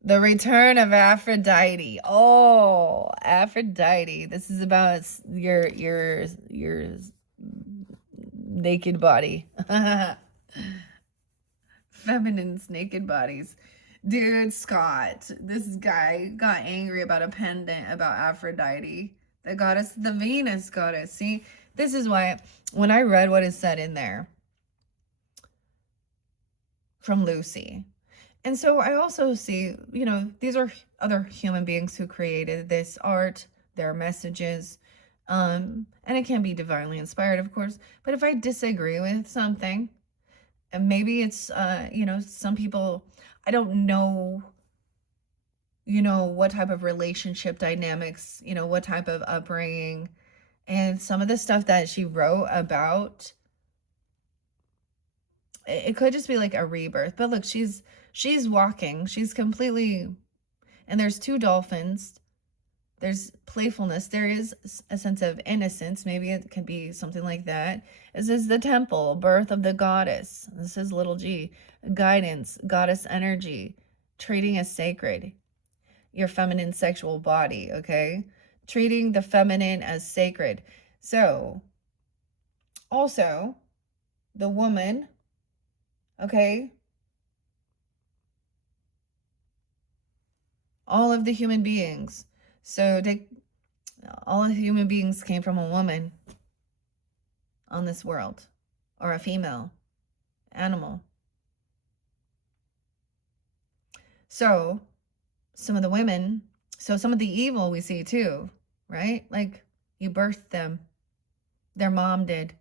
The return of Aphrodite. Oh, Aphrodite. This is about your naked body. Feminine's naked bodies. Dude, Scott, this guy got angry about a pendant about Aphrodite, the goddess, the Venus goddess. See, this is why when I read what is said in there from Lucy, and so I also see, you know, these are other human beings who created this art, their messages, And it can be divinely inspired, of course. But if I disagree with something, and maybe it's, some people, I don't know, what type of relationship dynamics, what type of upbringing, and some of the stuff that she wrote about, it could just be like a rebirth. But look, she's walking, she's completely, and there's two dolphins. There's playfulness. There is a sense of innocence. Maybe it could be something like that. This is the temple, birth of the goddess. This is little g. Guidance, goddess energy, treating as sacred. Your feminine sexual body, okay? Treating the feminine as sacred. So, also, the woman, okay? All of the human beings. So all of the human beings came from a woman on this world, or a female animal. So some of the women, so some of the evil we see too, right? Like you birthed them, their mom did.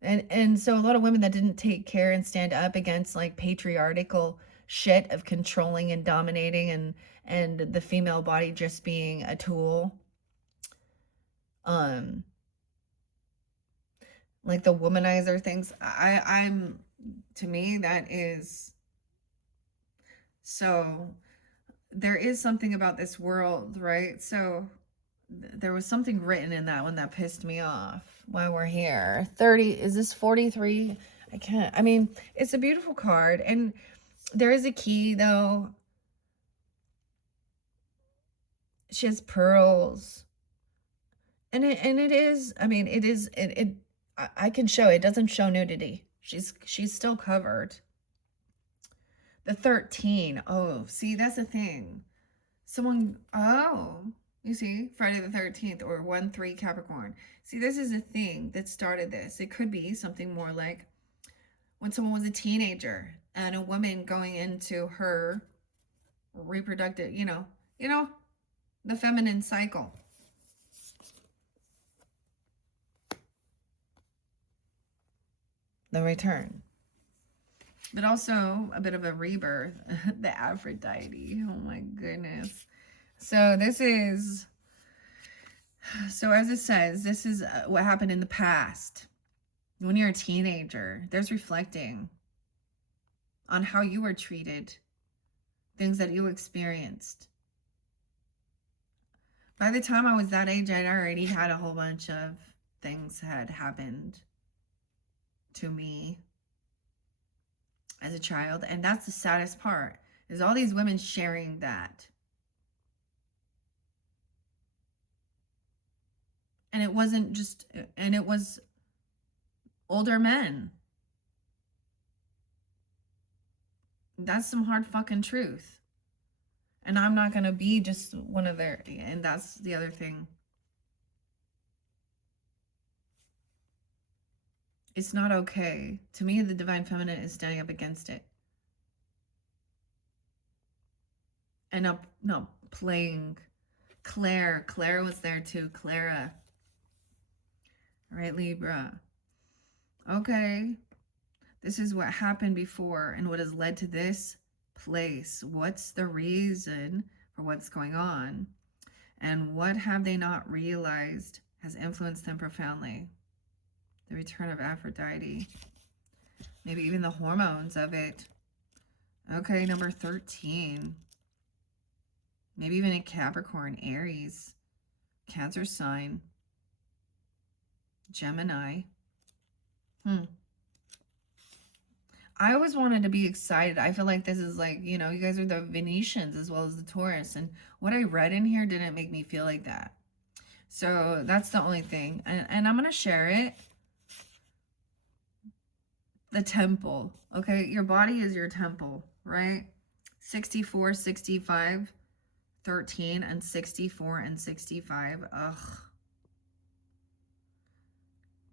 And so a lot of women that didn't take care and stand up against like patriarchal shit of controlling and dominating and the female body just being a tool, like the womanizer things, I'm to me that is, so there is something about this world, right? So there was something written in that one that pissed me off while we're here. 30, is this 43? I mean, it's a beautiful card, and there is a key though. She has pearls. And it is, I mean, it is, I can show, it doesn't show nudity. She's still covered. The 13. Oh, see, that's the thing. You see, Friday the 13th or 1-3 Capricorn. See, this is a thing that started this. It could be something more like when someone was a teenager and a woman going into her reproductive, the feminine cycle. The return. But also a bit of a rebirth. The Aphrodite. Oh my goodness. So this is, so as it says, this is what happened in the past. When you're a teenager, there's reflecting on how you were treated, things that you experienced. By the time I was that age, I'd already had a whole bunch of things had happened to me as a child. And that's the saddest part, is all these women sharing that. And it wasn't just, and it was older men. That's some hard fucking truth. And I'm not going to be just one of their, and that's the other thing. It's not okay. To me, the divine feminine is standing up against it. And not playing. Claire was there too. Clara. All right, Libra. Okay. This is what happened before and what has led to this place. What's the reason for what's going on? And what have they not realized has influenced them profoundly? The return of Aphrodite. Maybe even the hormones of it. Okay, number 13. Maybe even a Capricorn, Aries, Cancer sign, Gemini. I always wanted to be excited. I feel like this is like, you guys are the Venetians as well as the Taurus. And what I read in here didn't make me feel like that. So that's the only thing. And I'm going to share it. The temple. Okay, your body is your temple, right? 64, 65, 13, and 64 and 65. Ugh.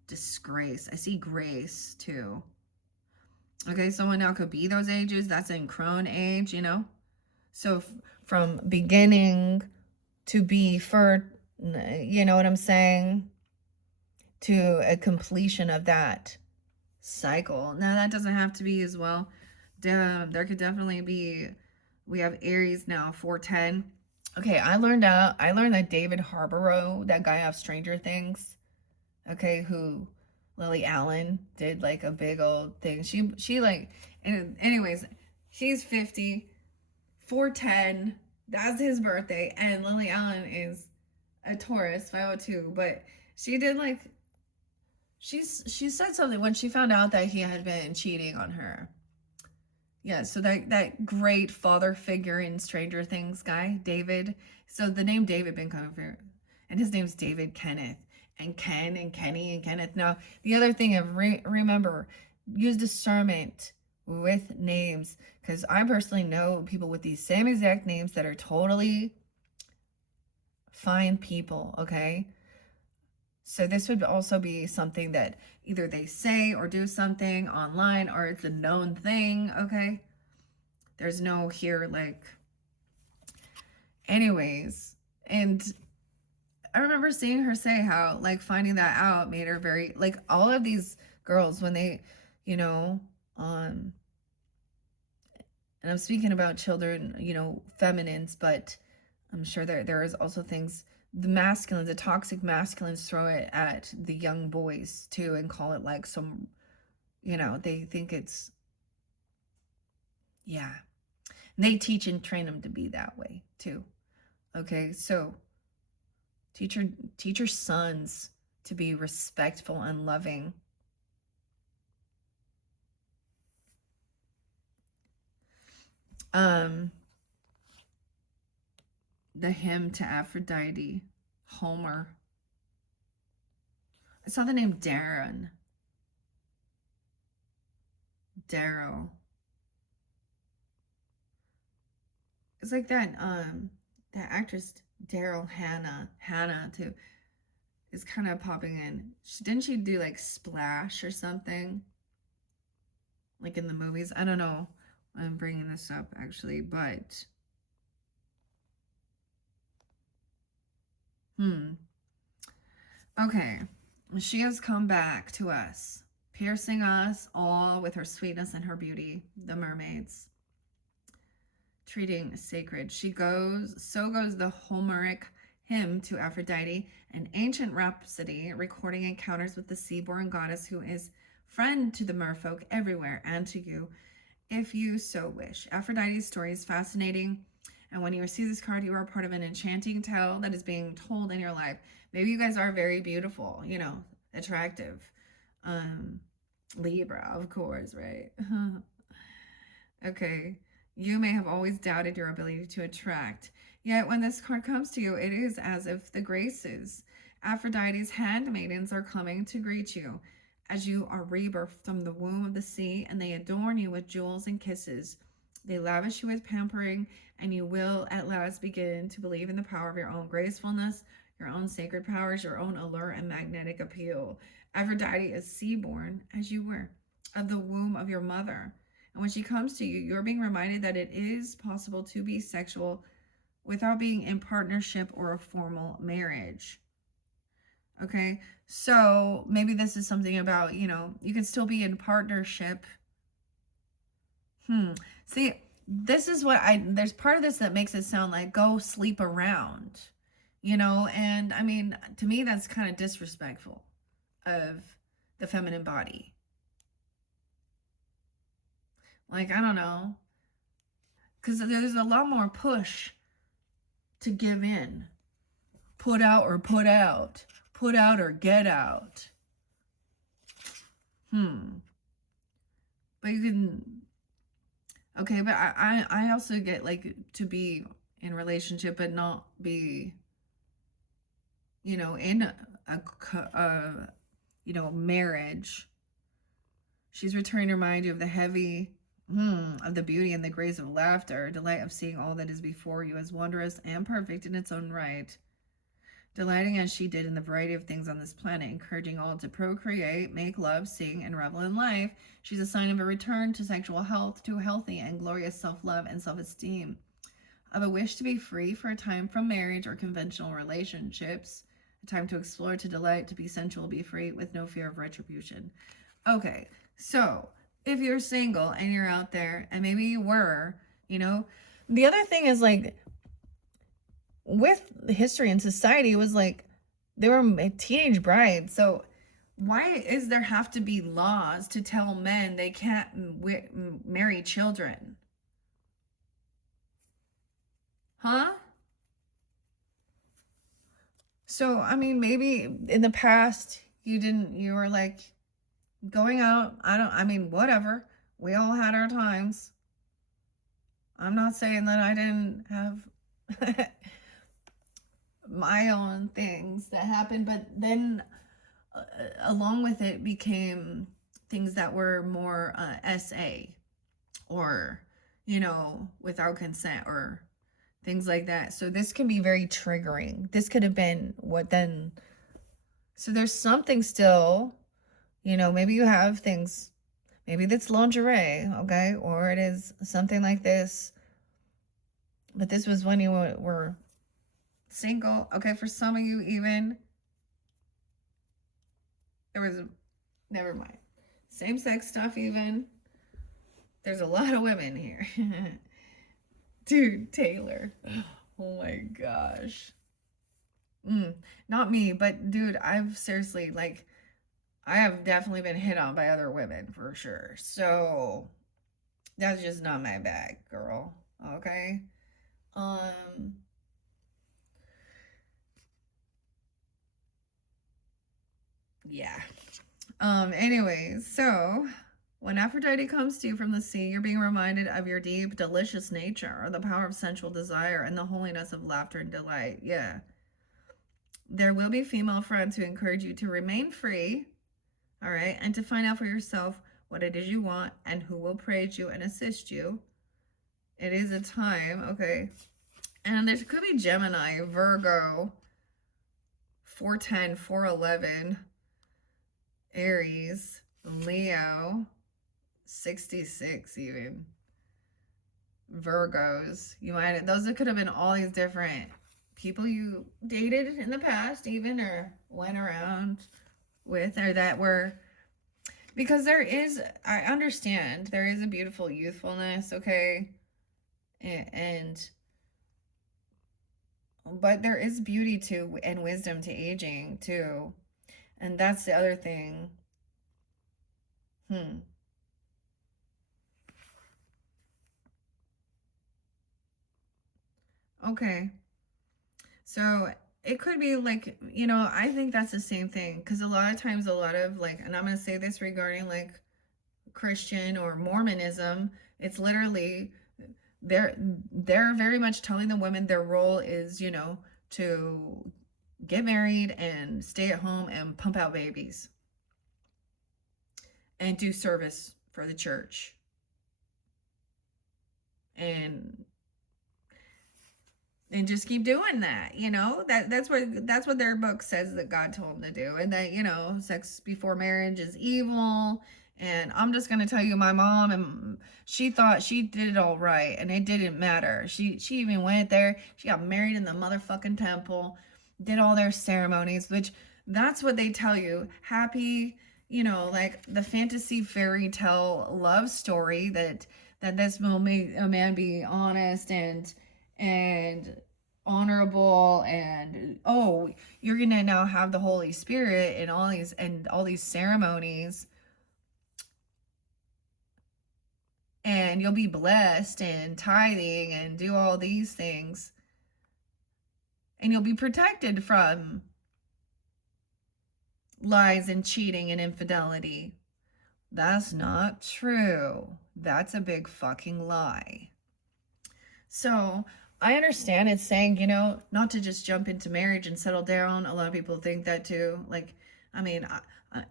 Disgrace. I see grace too. Okay, someone now could be those ages. That's in crone age, So from beginning to be for, you know what I'm saying, to a completion of that cycle. Now that doesn't have to be as well. There could definitely be, we have Aries now, 410. Okay, I learned that David Harborough, that guy off Stranger Things, okay, who Lily Allen did like a big old thing. She like, anyways, she's 50, 410. That's his birthday, and Lily Allen is a Taurus, 502. But she did like, she said something when she found out that he had been cheating on her. Yeah, so that great father figure in Stranger Things guy, David. So the name David been kind of weird. And his name's David Kenneth. And Ken and Kenny and Kenneth. Now, the other thing of remember, use discernment with names. Because I personally know people with these same exact names that are totally fine people, okay? So this would also be something that either they say or do something online, or it's a known thing, okay? There's no here, like, anyways. And I remember seeing her say how, like, finding that out made her very, like, all of these girls, when they, you know, and I'm speaking about children, you know, feminines, but I'm sure there is also things, the masculines, the toxic masculines throw it at the young boys too and call it like some, you know, they think it's, yeah. And they teach and train them to be that way too. Okay, so teach your sons to be respectful and loving. The hymn to Aphrodite, Homer. I saw the name Darren. Darrow. It's like that that actress Daryl Hannah too is kind of popping in. Didn't she do like Splash or something? Like in the movies? I don't know. I'm bringing this up actually, but okay. She has come back to us, piercing us all with her sweetness and her beauty, the mermaids. Treating sacred. So goes the Homeric hymn to Aphrodite, an ancient rhapsody recording encounters with the sea-born goddess who is friend to the merfolk everywhere and to you, if you so wish. Aphrodite's story is fascinating, and when you receive this card, you are part of an enchanting tale that is being told in your life. Maybe you guys are very beautiful, you know, attractive. Libra, of course, right? Okay. You may have always doubted your ability to attract. Yet when this card comes to you, it is as if the Graces, Aphrodite's handmaidens, are coming to greet you as you are rebirthed from the womb of the sea, and they adorn you with jewels and kisses. They lavish you with pampering, and you will at last begin to believe in the power of your own gracefulness, your own sacred powers, your own allure and magnetic appeal. Aphrodite is sea-born, as you were, of the womb of your mother. And when she comes to you, you're being reminded that it is possible to be sexual without being in partnership or a formal marriage. Okay, so maybe this is something about, you know, you can still be in partnership. See, this is what there's part of this that makes it sound like go sleep around, you know, and I mean, to me, that's kind of disrespectful of the feminine body. Like, I don't know, because there's a lot more push to give in. Put out or put out. Put out or get out. But you can, okay, but I also get like to be in relationship but not be, you know, in a you know, marriage. She's returning to remind you of the heavy of the beauty and the grace of laughter, delight of seeing all that is before you as wondrous and perfect in its own right. Delighting as she did in the variety of things on this planet, encouraging all to procreate, make love, sing, and revel in life, she's a sign of a return to sexual health, to healthy and glorious self-love and self-esteem. of a wish to be free for a time from marriage or conventional relationships, a time to explore, to delight, to be sensual, be free with no fear of retribution. Okay, so if you're single and you're out there, and maybe you were, you know, the other thing is like with history and society, it was like they were teenage brides. So why is there have to be laws to tell men they can't marry children? Huh? So, I mean, maybe in the past you were like going out. I mean, whatever. We all had our times. I'm not saying that I didn't have my own things that happened, but then along with it became things that were more SA or, without consent or things like that. So this can be very triggering. This could have been what then. So there's something still, maybe you have things, maybe that's lingerie, okay? Or it is something like this. But this was when you were single. Okay, for some of you even, there was, never mind. Same-sex stuff even. There's a lot of women here. Dude, Taylor. Oh my gosh. Not me, but dude, I've seriously, like, I have definitely been hit on by other women for sure. So that's just not my bag, girl. Okay? Yeah. Anyways, so when Aphrodite comes to you from the sea, you're being reminded of your deep, delicious nature, the power of sensual desire, and the holiness of laughter and delight. Yeah. There will be female friends who encourage you to remain free, all right, and to find out for yourself what it is you want and who will praise you and assist you. It is a time, okay. And there could be Gemini, Virgo, 410, 411, Aries, Leo, 66 even. Virgos. Those could have been all these different people you dated in the past even, or went around with, or that were, because I understand there is a beautiful youthfulness, okay, but there is beauty to and wisdom to aging too, and that's the other thing. Okay, so it could be like, I think that's the same thing, because a lot of times, a lot of like, and I'm going to say this regarding like Christian or Mormonism, it's literally they're very much telling the women their role is, to get married and stay at home and pump out babies and do service for the church. And just keep doing that, that's what their book says that God told them to do, and that, sex before marriage is evil. And I'm just going to tell you, my mom, and she thought she did it all right, and it didn't matter. She even went there. She got married in the motherfucking temple, did all their ceremonies, which that's what they tell you. Happy, like the fantasy fairy tale love story that this will make a man be honest and honorable, and you're gonna now have the Holy Spirit and all these ceremonies, and you'll be blessed and tithing and do all these things, and you'll be protected from lies and cheating and infidelity. That's not true. That's a big fucking lie. So I understand it's saying, not to just jump into marriage and settle down. A lot of people think that too. Like, I mean,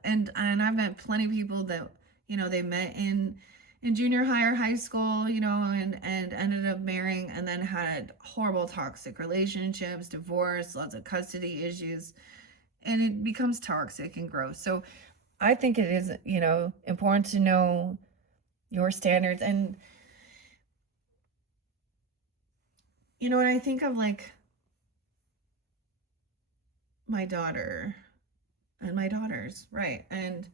and I've met plenty of people that, they met in junior high or high school, and ended up marrying, and then had horrible toxic relationships, divorce, lots of custody issues, and it becomes toxic and gross. So I think it is, important to know your standards. And when I think of like my daughter and my daughters, right? And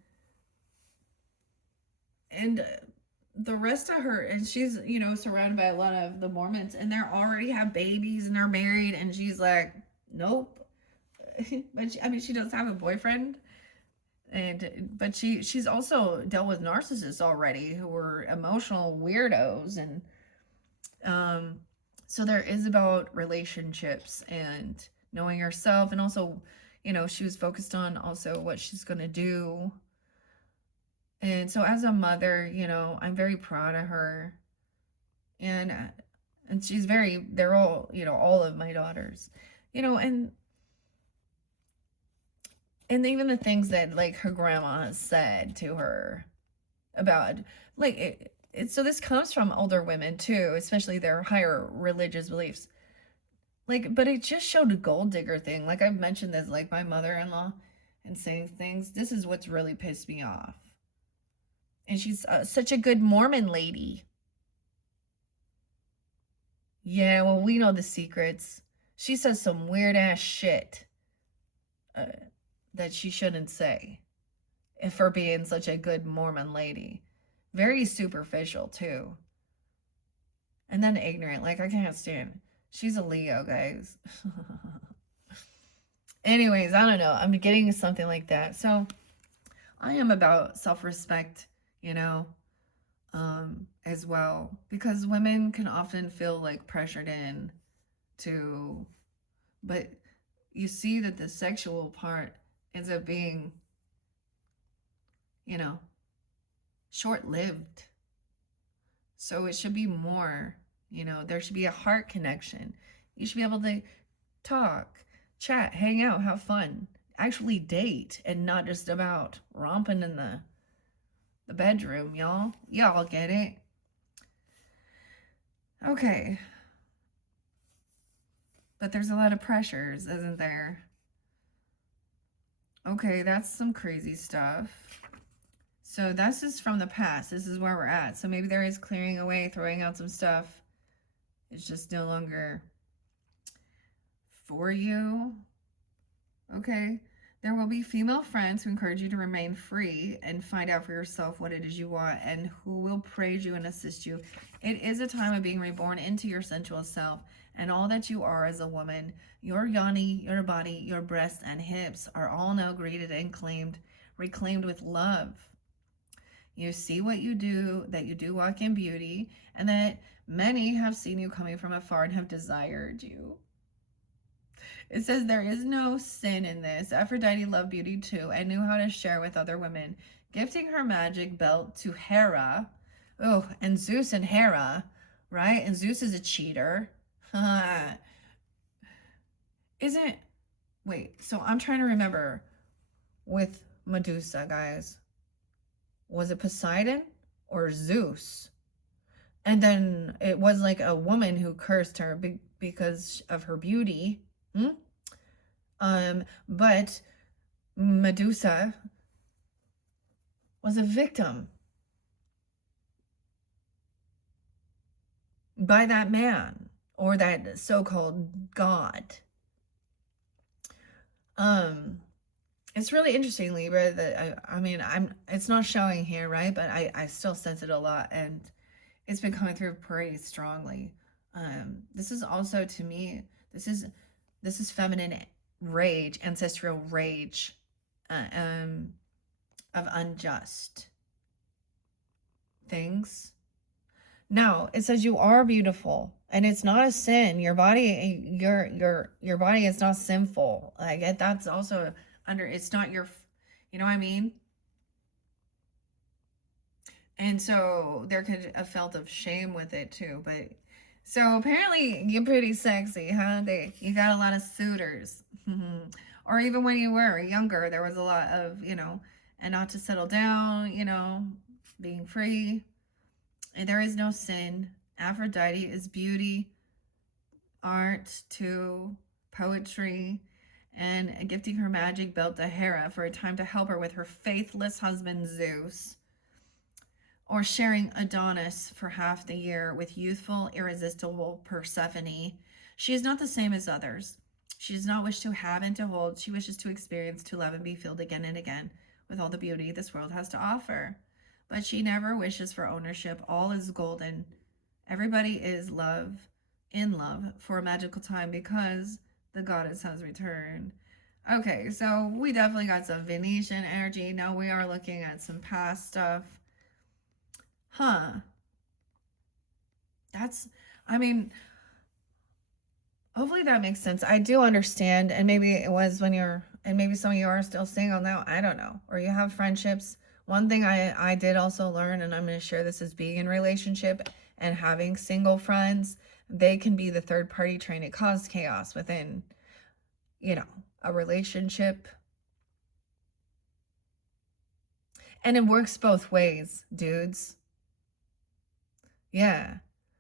the rest of her, and she's, surrounded by a lot of the Mormons, and they're already have babies and they're married, and she's like, nope. But she does have a boyfriend, but she's also dealt with narcissists already who were emotional weirdos, and so there is about relationships and knowing yourself, and also, she was focused on also what she's going to do. And so as a mother, I'm very proud of her. And she's they're all of my daughters, and even the things that like her grandma has said to her about like so this comes from older women too, especially their higher religious beliefs. Like, but it just showed a gold digger thing. Like I've mentioned this, like my mother-in-law, and saying things. This is what's really pissed me off. And she's such a good Mormon lady. Yeah, well, we know the secrets. She says some weird ass shit that she shouldn't say for being such a good Mormon lady. Very superficial, too. And then ignorant. Like, I can't stand. She's a Leo, guys. Anyways, I don't know. I'm getting something like that. So, I am about self-respect, as well. Because women can often feel, like, pressured in to... But you see that the sexual part ends up being, short-lived. So it should be more, there should be a heart connection. You should be able to talk, chat, hang out, have fun, actually date, and not just about romping in the bedroom, y'all. Y'all get it? Okay. But there's a lot of pressures, isn't there? Okay, that's some crazy stuff. So this is from the past. This is where we're at. So maybe there is clearing away, throwing out some stuff. It's just no longer for you. Okay. There will be female friends who encourage you to remain free and find out for yourself what it is you want and who will praise you and assist you. It is a time of being reborn into your sensual self and all that you are as a woman. Your yoni, your body, your breasts and hips are all now greeted and reclaimed with love. You see what you do, that you do walk in beauty, and that many have seen you coming from afar and have desired you. It says there is no sin in this. Aphrodite loved beauty too and knew how to share with other women, gifting her magic belt to Hera. Oh, and Zeus and Hera, right? And Zeus is a cheater. Wait, so I'm trying to remember with Medusa, guys. Was it Poseidon or Zeus? And then it was like a woman who cursed her because of her beauty. But Medusa was a victim by that man or that so-called god. It's really interesting, Libra, that it's not showing here, right? But I still sense it a lot, and it's been coming through pretty strongly. This is also, to me, this is feminine rage, ancestral rage, of unjust things. Now, it says you are beautiful, and it's not a sin. Your body, your body is not sinful. Like, that's also it's not your, you know what I mean? And so there could have felt of shame with it too. But so apparently you're pretty sexy, huh? You got a lot of suitors. Or even when you were younger, there was a lot of, and not to settle down, being free. And there is no sin. Aphrodite is beauty, art, too, poetry, and gifting her magic belt to Hera for a time to help her with her faithless husband Zeus, or sharing Adonis for half the year with youthful, irresistible Persephone, She is not the same as others. She does not wish to have and to hold. She wishes to experience, to love, and be filled again and again with all the beauty this world has to offer. But she never wishes for ownership. All is golden. Everybody is in love for a magical time because the goddess has returned. Okay, so we definitely got some Venetian energy. Now we are looking at some past stuff. Huh. That's, I mean, hopefully that makes sense. I do understand, and maybe it was when you're, and maybe some of you are still single now. I don't know. Or you have friendships. One thing I did also learn, and I'm going to share this, is being in a relationship and having single friends. They can be the third party trying to cause chaos within, a relationship. And it works both ways, dudes. Yeah.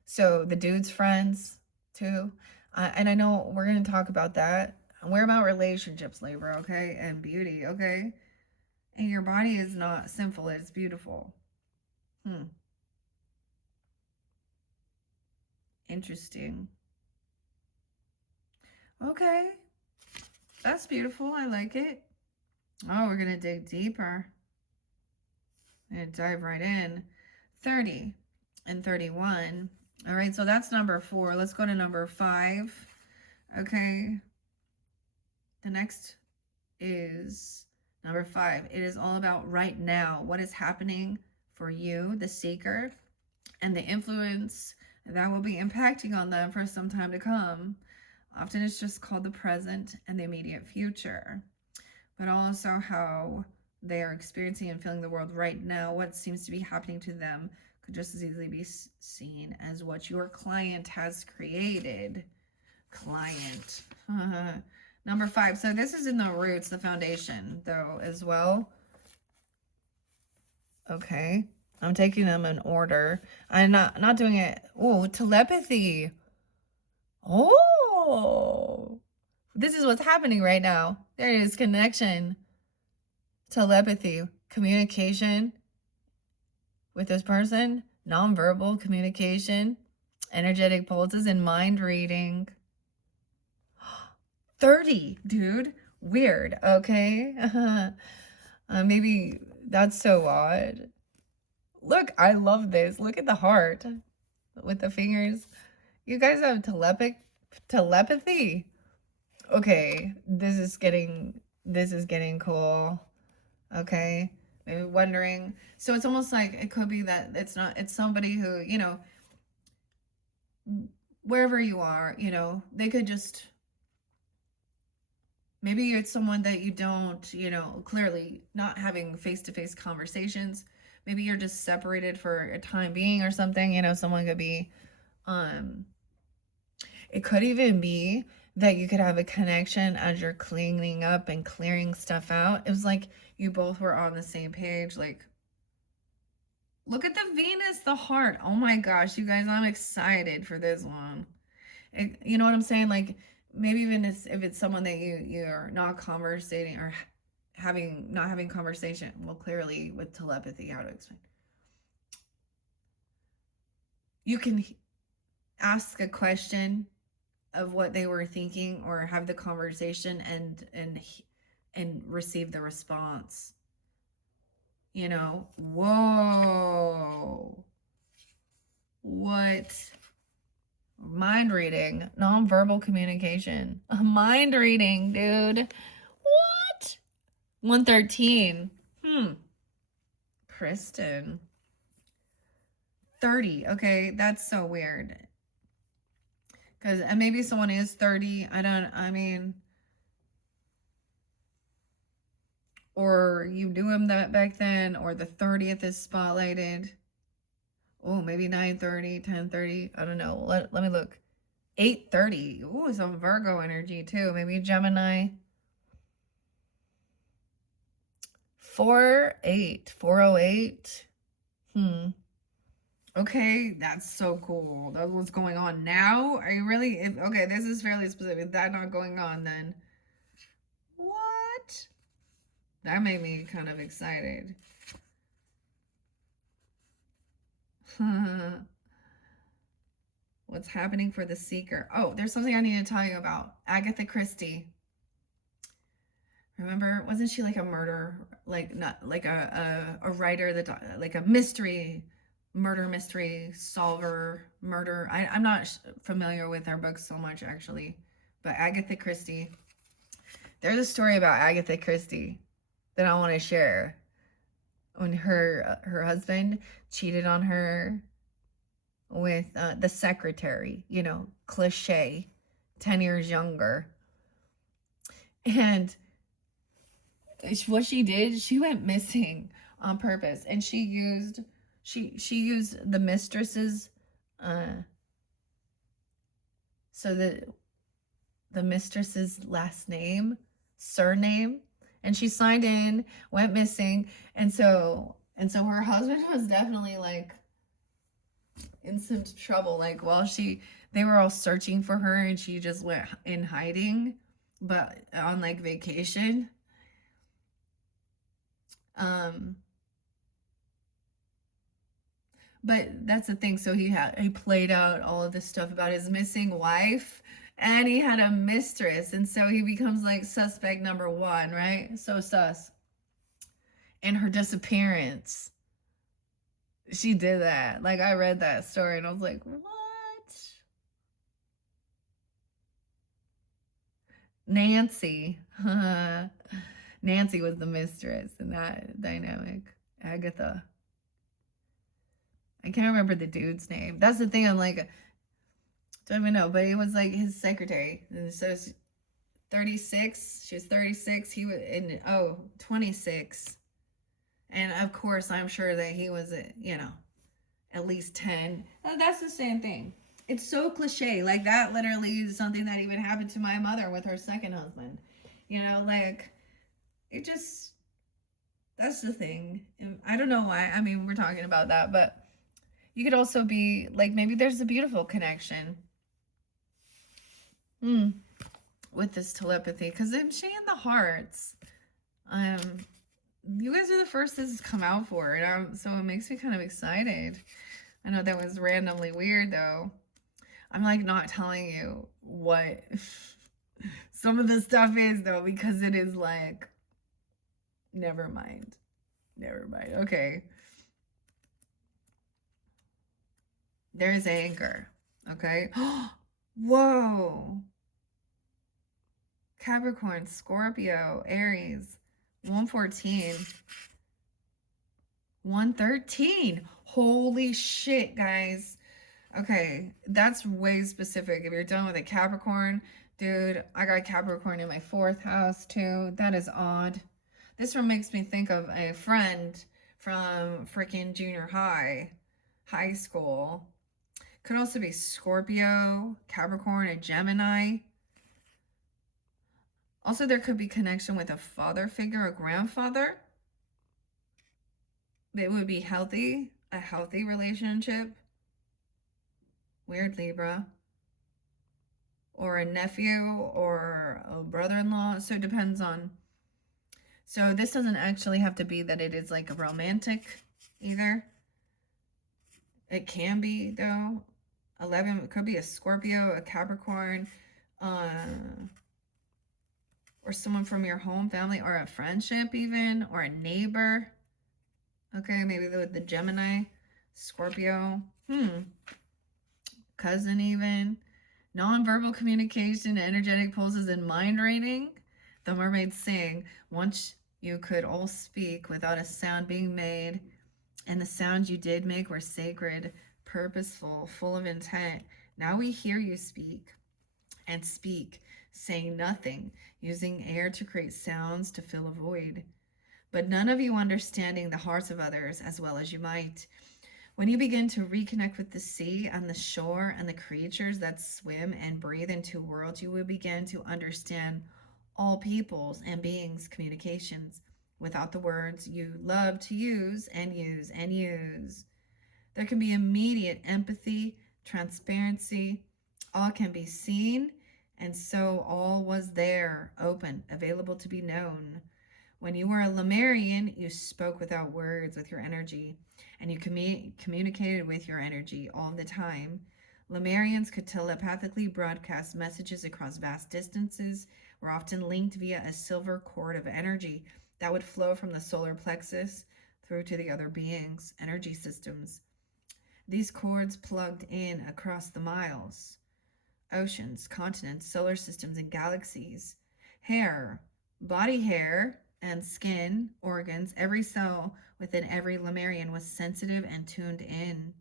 So the dude's friends too. And I know we're going to talk about that. We're about relationships, Libra, okay? And beauty, okay? And your body is not sinful, it's beautiful. Interesting. Okay. That's beautiful. I like it. Oh, we're going to dig deeper. And dive right in. 30 and 31. All right, so that's number 4. Let's go to number 5. Okay. The next is number 5. It is all about right now. What is happening for you, the seeker, and the influence that will be impacting on them for some time to come. Often it's just called the present and the immediate future, but also how they are experiencing and feeling the world right now. What seems to be happening to them could just as easily be seen as what your client has created. Client. Number 5. So this is in the roots, the foundation, though, as well. Okay. I'm taking them in order. I'm not doing it. Oh, telepathy. Oh. This is what's happening right now. There is connection. Telepathy. Communication with this person. Nonverbal communication. Energetic pulses and mind reading. 30, dude. Weird, okay? Maybe that's so odd. Look, I love this. Look at the heart with the fingers. You guys have telepathy. Okay, this is getting cool. Okay. Maybe wondering. So it's almost like it could be that it's somebody who, wherever you are, they could just, maybe it's someone that you don't, clearly not having face-to-face conversations. Maybe you're just separated for a time being or something. Someone could be, it could even be that you could have a connection as you're cleaning up and clearing stuff out. It was like you both were on the same page. Like, look at the Venus, the heart. Oh my gosh, you guys, I'm excited for this one. You know what I'm saying? Like, maybe even if it's someone that you're not conversating or not having conversation. Well, clearly with telepathy, how to explain. You can ask a question of what they were thinking or have the conversation and receive the response. Whoa. What? Mind reading, nonverbal communication. Mind reading, dude. What? 113. Kristen. 30. Okay, that's so weird. Because, and maybe someone is 30. Or you knew him that back then, or the 30th is spotlighted. Oh, maybe 9:30, 10:30. I don't know. Let me look. 8:30. Ooh, some Virgo energy too. Maybe Gemini. 408. Okay, that's so cool. That's what's going on now. Are you really? Okay, this is fairly specific. Is that not going on then? What? That made me kind of excited. What's happening for the seeker? Oh, there's something I need to tell you about. Agatha Christie. Remember, wasn't she like a murder, like not like a writer that like a murder mystery solver, murder. I'm not familiar with her books so much actually, but Agatha Christie. There's a story about Agatha Christie that I want to share. When her husband cheated on her with the secretary, you know, cliche, 10 years younger, and what she did, she went missing on purpose, and she used the mistress's so the mistress's last name, surname, and she signed in, went missing, and so her husband was definitely like in some trouble, like while they were all searching for her and she just went in hiding, but on like vacation. But that's the thing. So he played out all of this stuff about his missing wife, and he had a mistress, and so he becomes like suspect number one, right? So sus. And her disappearance. She did that. Like I read that story and I was like, what? Nancy. Nancy was the mistress in that dynamic. Agatha. I can't remember the dude's name. That's the thing. I'm like, don't even know, but it was like his secretary. And so 36. She was 36. He was 26. And of course, I'm sure that he was, at least 10. That's the same thing. It's so cliche. Like that literally is something that even happened to my mother with her second husband. Like it just, that's the thing. I don't know why. I mean, we're talking about that, but you could also be like, maybe there's a beautiful connection with this telepathy, because I'm seeing the hearts. You guys are the first this has come out for it, so it makes me kind of excited. I know that was randomly weird though. I'm like not telling you what some of the stuff is though, because it is like, never mind. Okay. There's anger. Okay. Whoa. Capricorn, Scorpio, Aries, 114, 113. Holy shit, guys. Okay, that's way specific. If you're done with a Capricorn, dude, I got Capricorn in my 4th house too. That is odd. This one makes me think of a friend from freaking junior high school. Could also be Scorpio, Capricorn, a Gemini. Also, there could be connection with a father figure, a grandfather. It would be healthy, a healthy relationship. Weird, Libra. Or a nephew or a brother-in-law. So it depends on. So this doesn't actually have to be that it is like a romantic either. It can be though. 11 could be a Scorpio, a Capricorn, or someone from your home family, or a friendship even, or a neighbor. Okay, maybe the Gemini, Scorpio, cousin even. Non-verbal communication, energetic pulses, and mind reading. The mermaids sing, once you could all speak without a sound being made, and the sounds you did make were sacred, purposeful, full of intent. Now we hear you speak, and speak, saying nothing, using air to create sounds to fill a void. But none of you understanding the hearts of others as well as you might. When you begin to reconnect with the sea and the shore and the creatures that swim and breathe into worlds, you will begin to understand all peoples and beings' communications without the words you love to use and use and use. There can be immediate empathy, transparency. All can be seen, and so all was there, open, available to be known. When you were a Lemurian, you spoke without words with your energy, and you communicated with your energy all the time. Lemurians could telepathically broadcast messages across vast distances, were often linked via a silver cord of energy that would flow from the solar plexus through to the other beings' energy systems. These cords plugged in across the miles, oceans, continents, solar systems, and galaxies. Hair, body hair, and skin, organs, every cell within every Lemurian was sensitive and tuned in.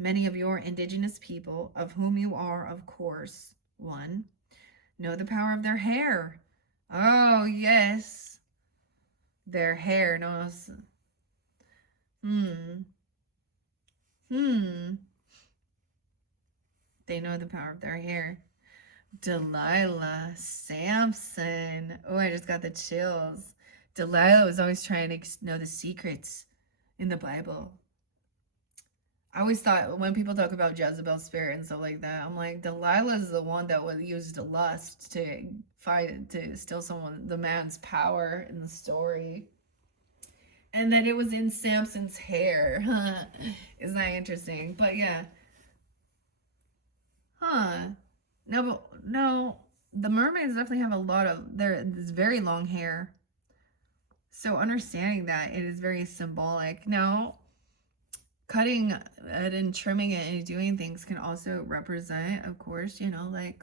Many of your indigenous people, of whom you are, of course, one, know the power of their hair. Oh, yes. Their hair knows. Hmm. Hmm. They know the power of their hair. Delilah Samson. Oh, I just got the chills. Delilah was always trying to know the secrets in the Bible. I always thought when people talk about Jezebel's spirit and stuff like that, I'm like, Delilah's the one that was used lust to fight to steal the man's power in the story. And then it was in Samson's hair. Isn't that interesting? But yeah. Huh. No, but no. The mermaids definitely have a lot of this very long hair. So understanding that it is very symbolic. Now, cutting it and trimming it and doing things can also represent, of course, like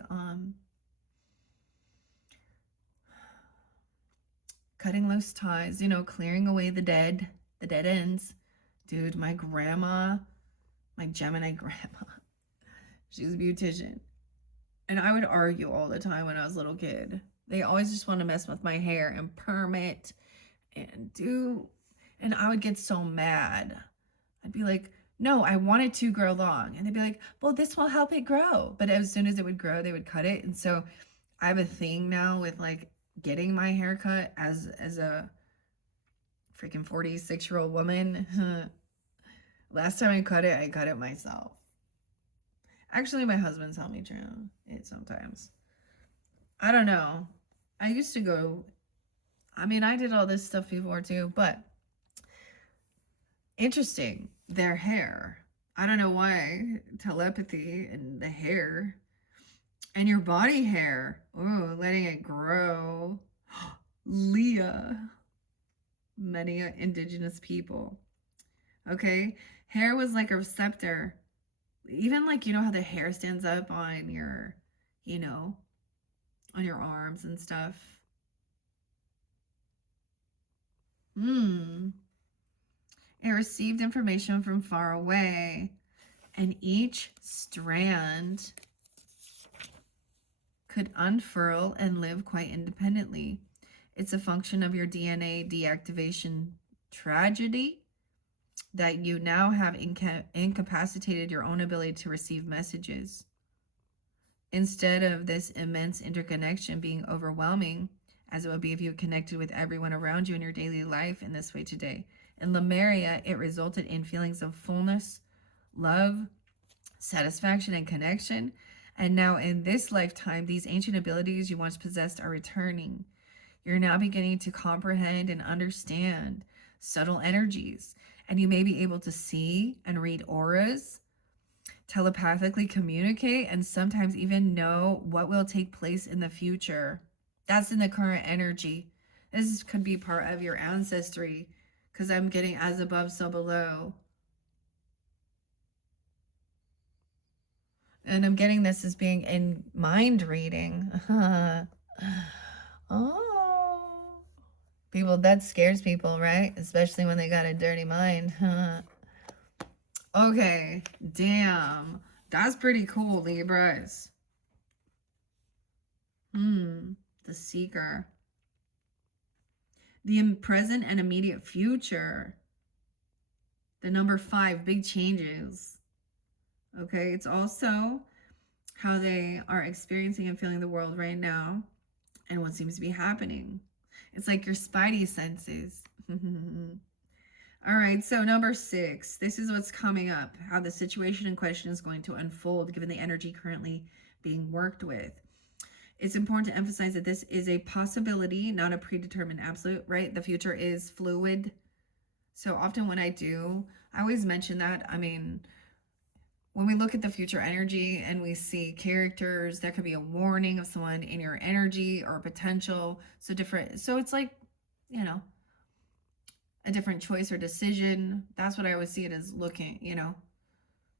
cutting loose ties, clearing away the dead ends. Dude, my Gemini grandma, she's a beautician. And I would argue all the time when I was a little kid. They always just want to mess with my hair and perm it and I would get so mad. I'd be like, no, I want it to grow long. And they'd be like, well, this will help it grow. But as soon as it would grow, they would cut it. And so I have a thing now with like getting my hair cut as a freaking 46-year-old woman. Last time I cut it myself. Actually, my husband's helped me trim it sometimes. I don't know. I used to go, I did all this stuff before too, but interesting. Their hair. I don't know why. Telepathy and the hair. And your body hair. Oh, letting it grow. Leah. Many indigenous people. Okay. Hair was like a receptor. Even like, how the hair stands up on your, on your arms and stuff. It received information from far away, and each strand could unfurl and live quite independently. It's a function of your DNA deactivation tragedy that you now have incapacitated your own ability to receive messages. Instead of this immense interconnection being overwhelming, as it would be if you connected with everyone around you in your daily life in this way today. In Lemuria, it resulted in feelings of fullness, love, satisfaction, and connection. And now in this lifetime, these ancient abilities you once possessed are returning. You're now beginning to comprehend and understand subtle energies, and you may be able to see and read auras, telepathically communicate, and sometimes even know what will take place in the future. That's in the current energy. This could be part of your ancestry, because I'm getting as above, so below. And I'm getting this as being in mind reading. Oh. People, that scares people, right? Especially when they got a dirty mind. Okay, damn. That's pretty cool, Libras. The Seeker. The present and immediate future. The number 5, big changes. Okay, it's also how they are experiencing and feeling the world right now and what seems to be happening. It's like your spidey senses. All right, so number 6, this is what's coming up, how the situation in question is going to unfold given the energy currently being worked with. It's important to emphasize that this is a possibility, not a predetermined absolute, right? The future is fluid. So often when I always mention that, when we look at the future energy and we see characters, there could be a warning of someone in your energy or potential. So different. So it's like, you know, a different choice or decision. That's what I always see it as looking, you know,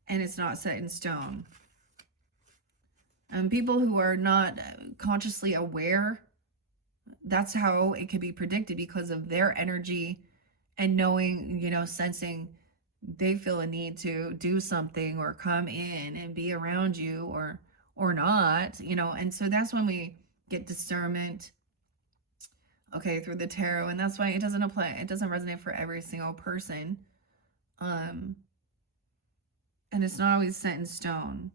and it's not set in stone. And people who are not consciously aware, that's how it can be predicted because of their energy and knowing, you know, sensing they feel a need to do something or come in and be around you or not, you know. And so that's when we get discernment, okay, through the tarot. And that's why it doesn't apply, it doesn't resonate for every single person. And it's not always set in stone.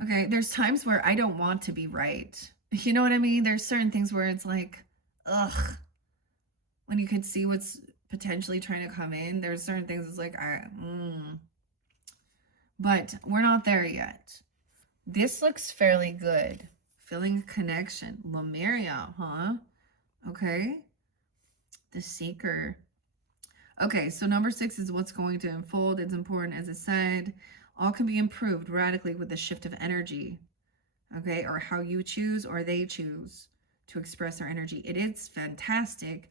Okay, there's times where I don't want to be right. You know what I mean? There's certain things where it's like, ugh, when you could see what's potentially trying to come in, there's certain things it's like, but we're not there yet. This looks fairly good. Feeling a connection. Lemuria, huh? Okay. The Seeker. Okay, so number 6 is what's going to unfold. It's important, as I said. All can be improved radically with the shift of energy. Okay, or how you choose or they choose to express their energy. It is fantastic.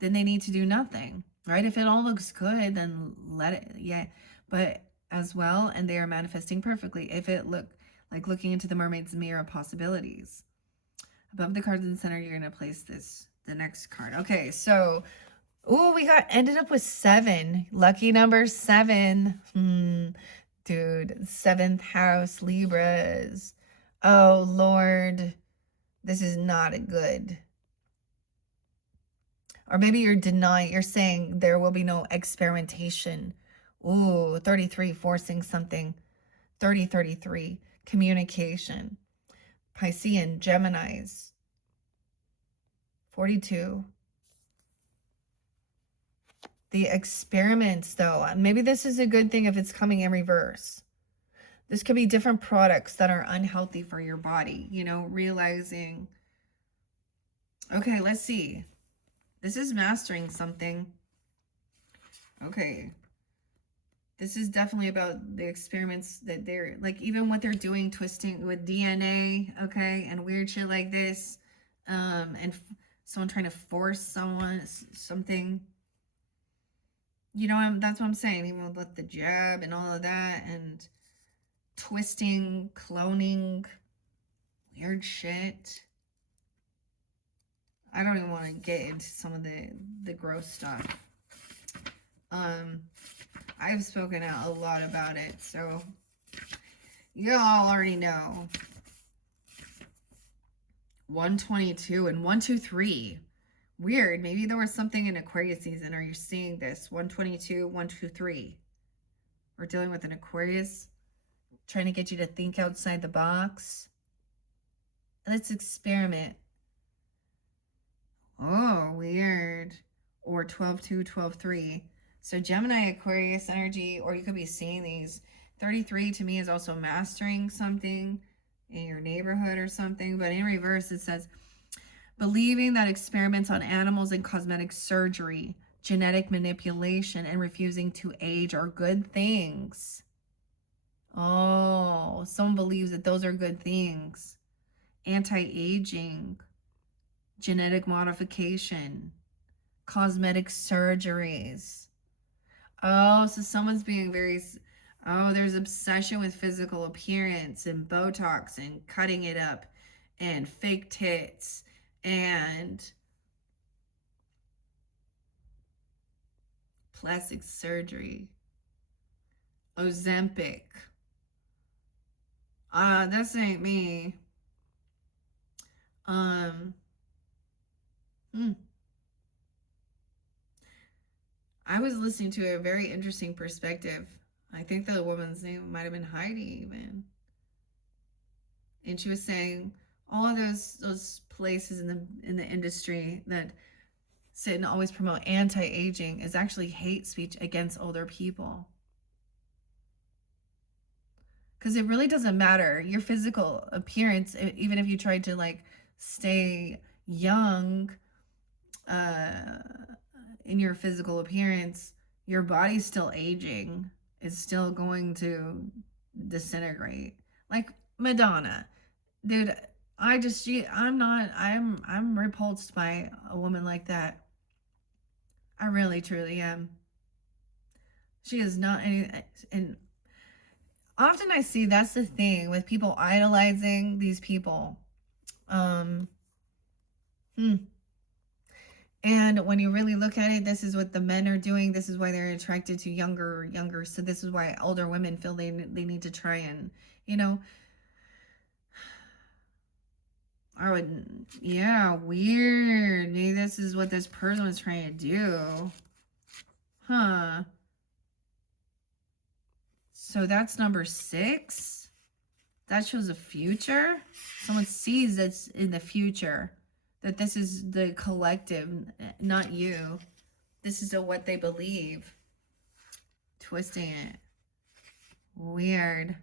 Then they need to do nothing, right? If it all looks good, then let it, yeah. But as well, and they are manifesting perfectly. If it look like looking into the mermaid's mirror of possibilities. Above the cards in the center, you're going to place this, the next card. Okay, so, oh, we ended up with 7. Lucky number 7. Dude, 7th house, Libras. Oh, Lord, this is not a good. Or maybe you're denying, you're saying there will be no experimentation. Ooh, 33, forcing something. 33, communication. Piscean, Geminis. 42. The experiments, though. Maybe this is a good thing if it's coming in reverse. This could be different products that are unhealthy for your body, you know, realizing. Okay, let's see. This is mastering something. Okay. This is definitely about the experiments that they're, like, even what they're doing, twisting with DNA, okay, and weird shit like this, and someone trying to force something. You know, that's what I'm saying, even with the jab and all of that, and twisting, cloning, weird shit. I don't even want to get into some of the gross stuff. I've spoken out a lot about it, so you all already know. 122 and 123. Weird. Maybe there was something in Aquarius season. Are you seeing this? 122, 123. We're dealing with an Aquarius trying to get you to think outside the box. Let's experiment. Oh, weird. Or 12-2, 12-3. So Gemini, Aquarius energy, or you could be seeing these. 33 to me is also mastering something in your neighborhood or something. But in reverse, it says, believing that experiments on animals and cosmetic surgery, genetic manipulation, and refusing to age are good things. Oh, someone believes that those are good things. Anti-aging, genetic modification, cosmetic surgeries. Oh, so someone's being very, oh, there's obsession with physical appearance and Botox and cutting it up and fake tits and plastic surgery. Ozempic. This ain't me. I was listening to a very interesting perspective. I think the woman's name might have been Heidi even. And she was saying all of those places in the industry that sit and always promote anti-aging is actually hate speech against older people. Because it really doesn't matter your physical appearance, even if you tried to like stay young in your physical appearance, your body's still aging. is still going to disintegrate. Like Madonna. Dude, I'm repulsed by a woman like that. I really truly am. She is not any, and often I see that's the thing with people idolizing these people. Um hmm. And when you really look at it, this is what the men are doing. This is why they're attracted to younger. So this is why older women feel they need to try and, you know, I would, yeah, weird. Maybe this is what this person was trying to do. Huh. So that's number 6. That shows a future. Someone sees that's in the future. That this is the collective, not you. This is what they believe. Twisting it. Weird.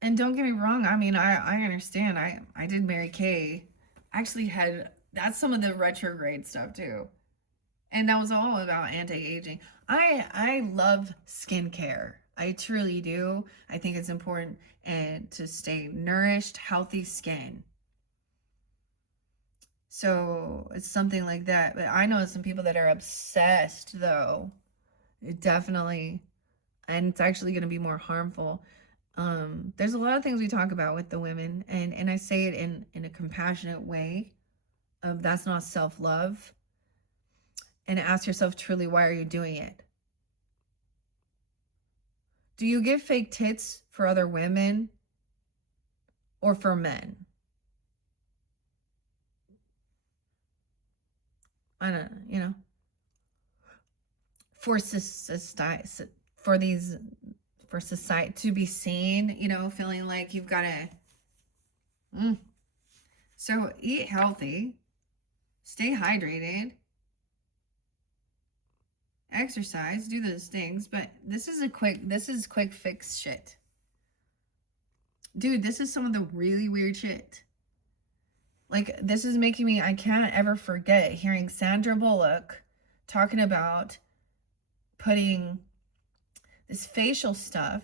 And don't get me wrong. I mean, I understand. I did Mary Kay. Actually had, that's some of the retrograde stuff too. And that was all about anti-aging. I love skincare. I truly do. I think it's important and to stay nourished, healthy skin. So it's something like that. But I know some people that are obsessed though. It definitely, and it's actually going to be more harmful. There's a lot of things we talk about with the women, and I say it in a compassionate way of that's not self-love. And ask yourself truly, why are you doing it? Do you give fake tits for other women or for men? I don't know, you know, for society, for these, for society to be seen, you know, feeling like you've got to. So eat healthy, stay hydrated, exercise, do those things. But this is quick fix shit. Dude, this is some of the really weird shit. Like, this is making me, I can't ever forget hearing Sandra Bullock talking about putting this facial stuff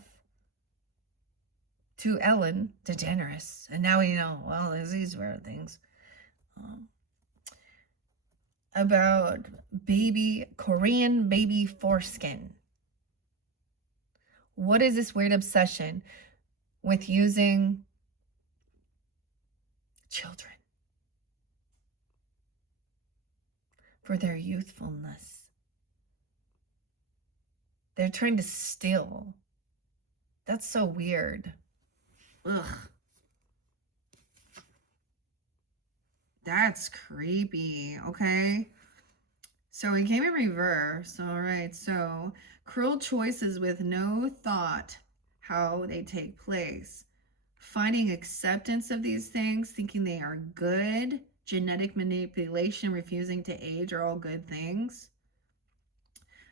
to Ellen DeGeneres. And now we know, well, there's these weird things. About Korean baby foreskin. What is this weird obsession with using children for their youthfulness? They're trying to steal. That's so weird. Ugh. That's creepy, okay? So we came in reverse. All right, so cruel choices with no thought how they take place. Finding acceptance of these things, thinking they are good. Genetic manipulation, refusing to age are all good things.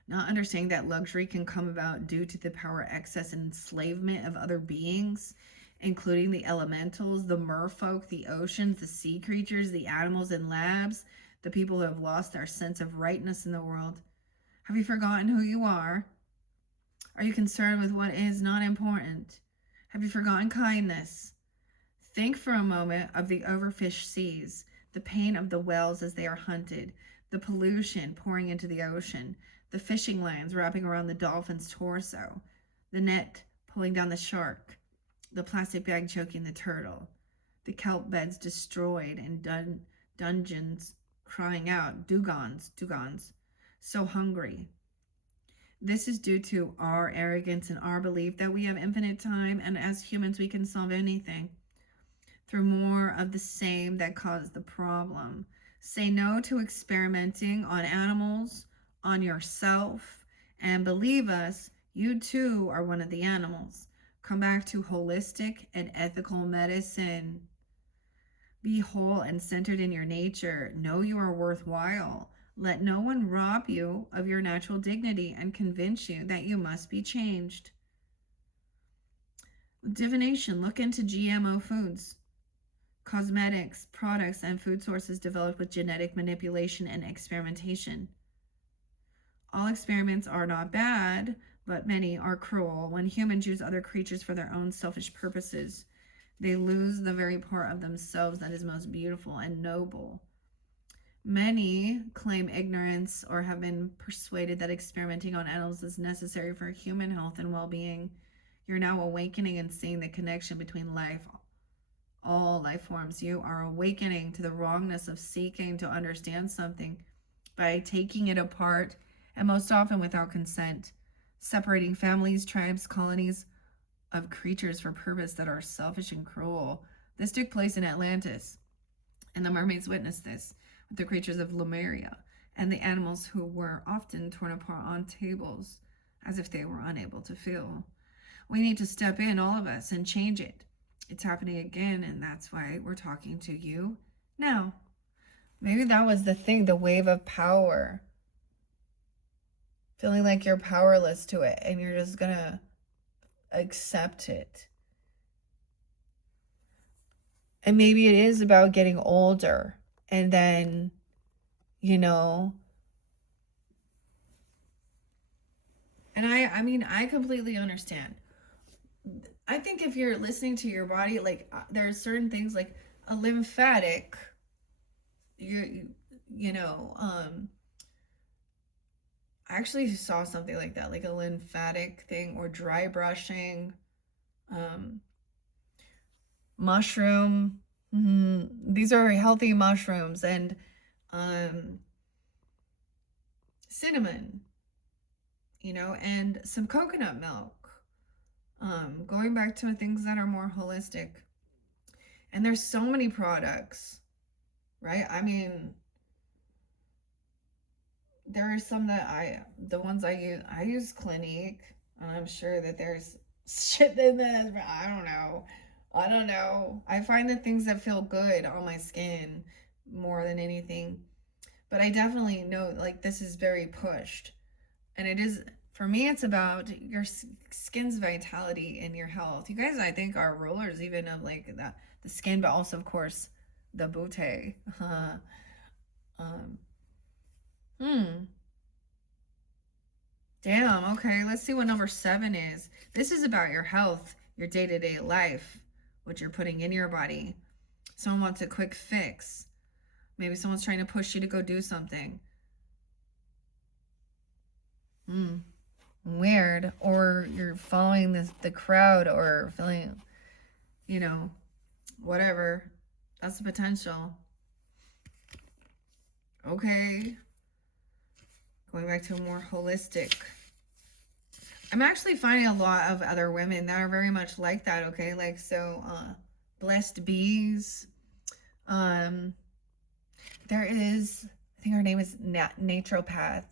Not understanding that luxury can come about due to the power, excess, and enslavement of other beings, including the elementals, the merfolk, the oceans, the sea creatures, the animals in labs, the people who have lost their sense of rightness in the world. Have you forgotten who you are? Are you concerned with what is not important? Have you forgotten kindness? Think for a moment of the overfished seas, the pain of the whales as they are hunted, the pollution pouring into the ocean, the fishing lines wrapping around the dolphin's torso, the net pulling down the shark, the plastic bag choking the turtle, the kelp beds destroyed and dungeons crying out, dugons, so hungry. This is due to our arrogance and our belief that we have infinite time, and as humans we can solve anything through more of the same that caused the problem. Say no to experimenting on animals, on yourself, and believe us, you too are one of the animals. Come back to holistic and ethical medicine. Be whole and centered in your nature. Know you are worthwhile. Let no one rob you of your natural dignity and convince you that you must be changed. Divination. Look into GMO foods, cosmetics, products, and food sources developed with genetic manipulation and experimentation. All experiments are not bad, but many are cruel. When humans use other creatures for their own selfish purposes, they lose the very part of themselves that is most beautiful and noble. Many claim ignorance or have been persuaded that experimenting on animals is necessary for human health and well-being. You're now awakening and seeing the connection between all life forms. You are awakening to the wrongness of seeking to understand something by taking it apart, and most often without consent, separating families, tribes, colonies of creatures for purposes that are selfish and cruel. This took place in Atlantis, and the mermaids witnessed this with the creatures of Lemuria and the animals who were often torn apart on tables as if they were unable to feel. We need to step in, all of us, and change it. It's happening again, and that's why we're talking to you now. Maybe that was the thing, the wave of power. Feeling like you're powerless to it and you're just gonna accept it. And maybe it is about getting older and then, you know, and I mean, I completely understand. I think if you're listening to your body, like there are certain things like a lymphatic, you know, I actually saw something like that, like a lymphatic thing or dry brushing, mushroom. These are healthy mushrooms and cinnamon, you know, and some coconut milk. Going back to things that are more holistic. And there's so many products, right? I mean, there are some that the ones I use Clinique, and I'm sure that there's shit in this, but I don't know. I find the things that feel good on my skin more than anything. But I definitely know, like, this is very pushed. And it is, for me, it's about your skin's vitality and your health. You guys, I think, are rulers even of, like, the skin, but also, of course, the booty. Damn, okay, let's see what number 7 is. This is about your health, your day-to-day life, what you're putting in your body. Someone wants a quick fix. Maybe someone's trying to push you to go do something. Weird. Or you're following the crowd or feeling, you know, whatever. That's the potential. Okay. Going back to a more holistic. I'm actually finding a lot of other women that are very much like that, okay? Like, so, blessed bees. There is, I think her name is naturopath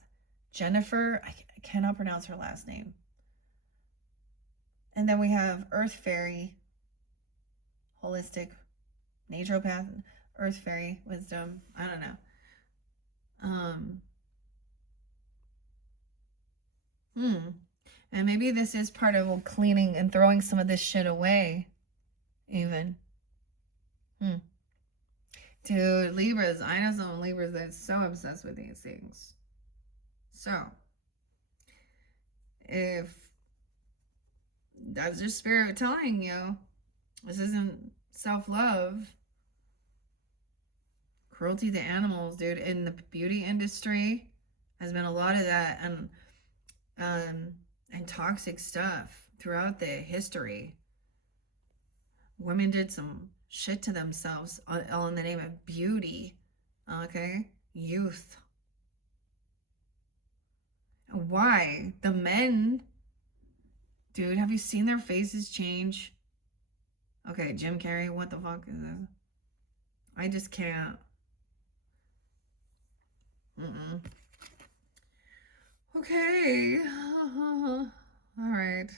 Jennifer. I cannot pronounce her last name. And then we have Earth Fairy, holistic, naturopath, Earth Fairy, wisdom. I don't know. And maybe this is part of cleaning and throwing some of this shit away, even. Dude, Libras. I know some Libras that's so obsessed with these things. So, if that's your spirit telling you this isn't self-love, cruelty to animals, dude, in the beauty industry has been a lot of that, and toxic stuff throughout the history. Women did some shit to themselves all in the name of beauty, okay? Youth. Why? The men, dude, have you seen their faces change? Okay, Jim Carrey, what the fuck is this? I just can't. Okay. All right.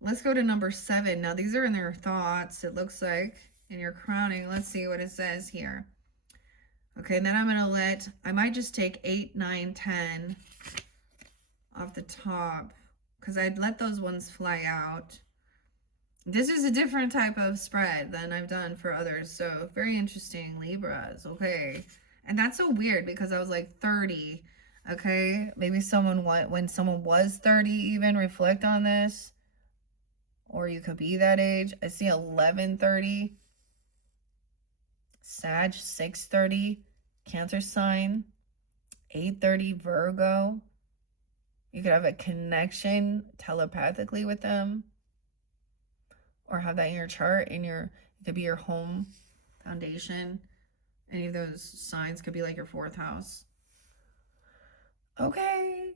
Let's go to number 7. Now, these are in their thoughts, it looks like, in your crowning. Let's see what it says here. Okay, and then I'm going to I might just take 8, 9, 10 off the top, because I'd let those ones fly out. This is a different type of spread than I've done for others, so very interesting, Libras. Okay, and that's so weird because I was like 30. Okay, maybe someone when someone was 30, even reflect on this, or you could be that age. I see 11:30, Sag 6:30, Cancer sign 8:30, Virgo. You could have a connection telepathically with them, or have that in your chart. It could be your home foundation. Any of those signs could be like your fourth house. Okay.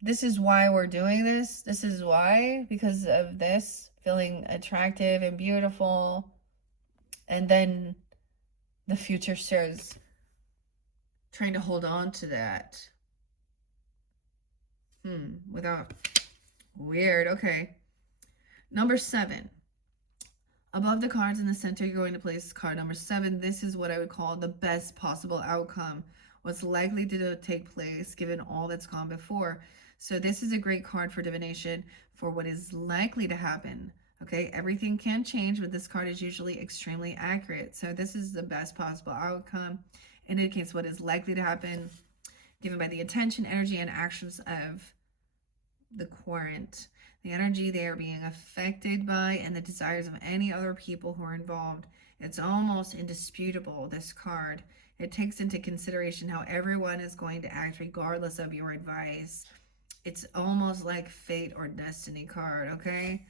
This is why we're doing this. This is why, because of this feeling attractive and beautiful. And then the future shows trying to hold on to that. Without. Weird. Okay. Number 7. Above the cards in the center, you're going to place card number 7. This is what I would call the best possible outcome. What's likely to take place given all that's gone before. So this is a great card for divination for what is likely to happen. Okay, everything can change, but this card is usually extremely accurate. So this is the best possible outcome. It indicates what is likely to happen given by the attention, energy, and actions of the querent, the energy they are being affected by, and the desires of any other people who are involved. It's almost indisputable, this card. It takes into consideration how everyone is going to act regardless of your advice. It's almost like fate or destiny card, okay?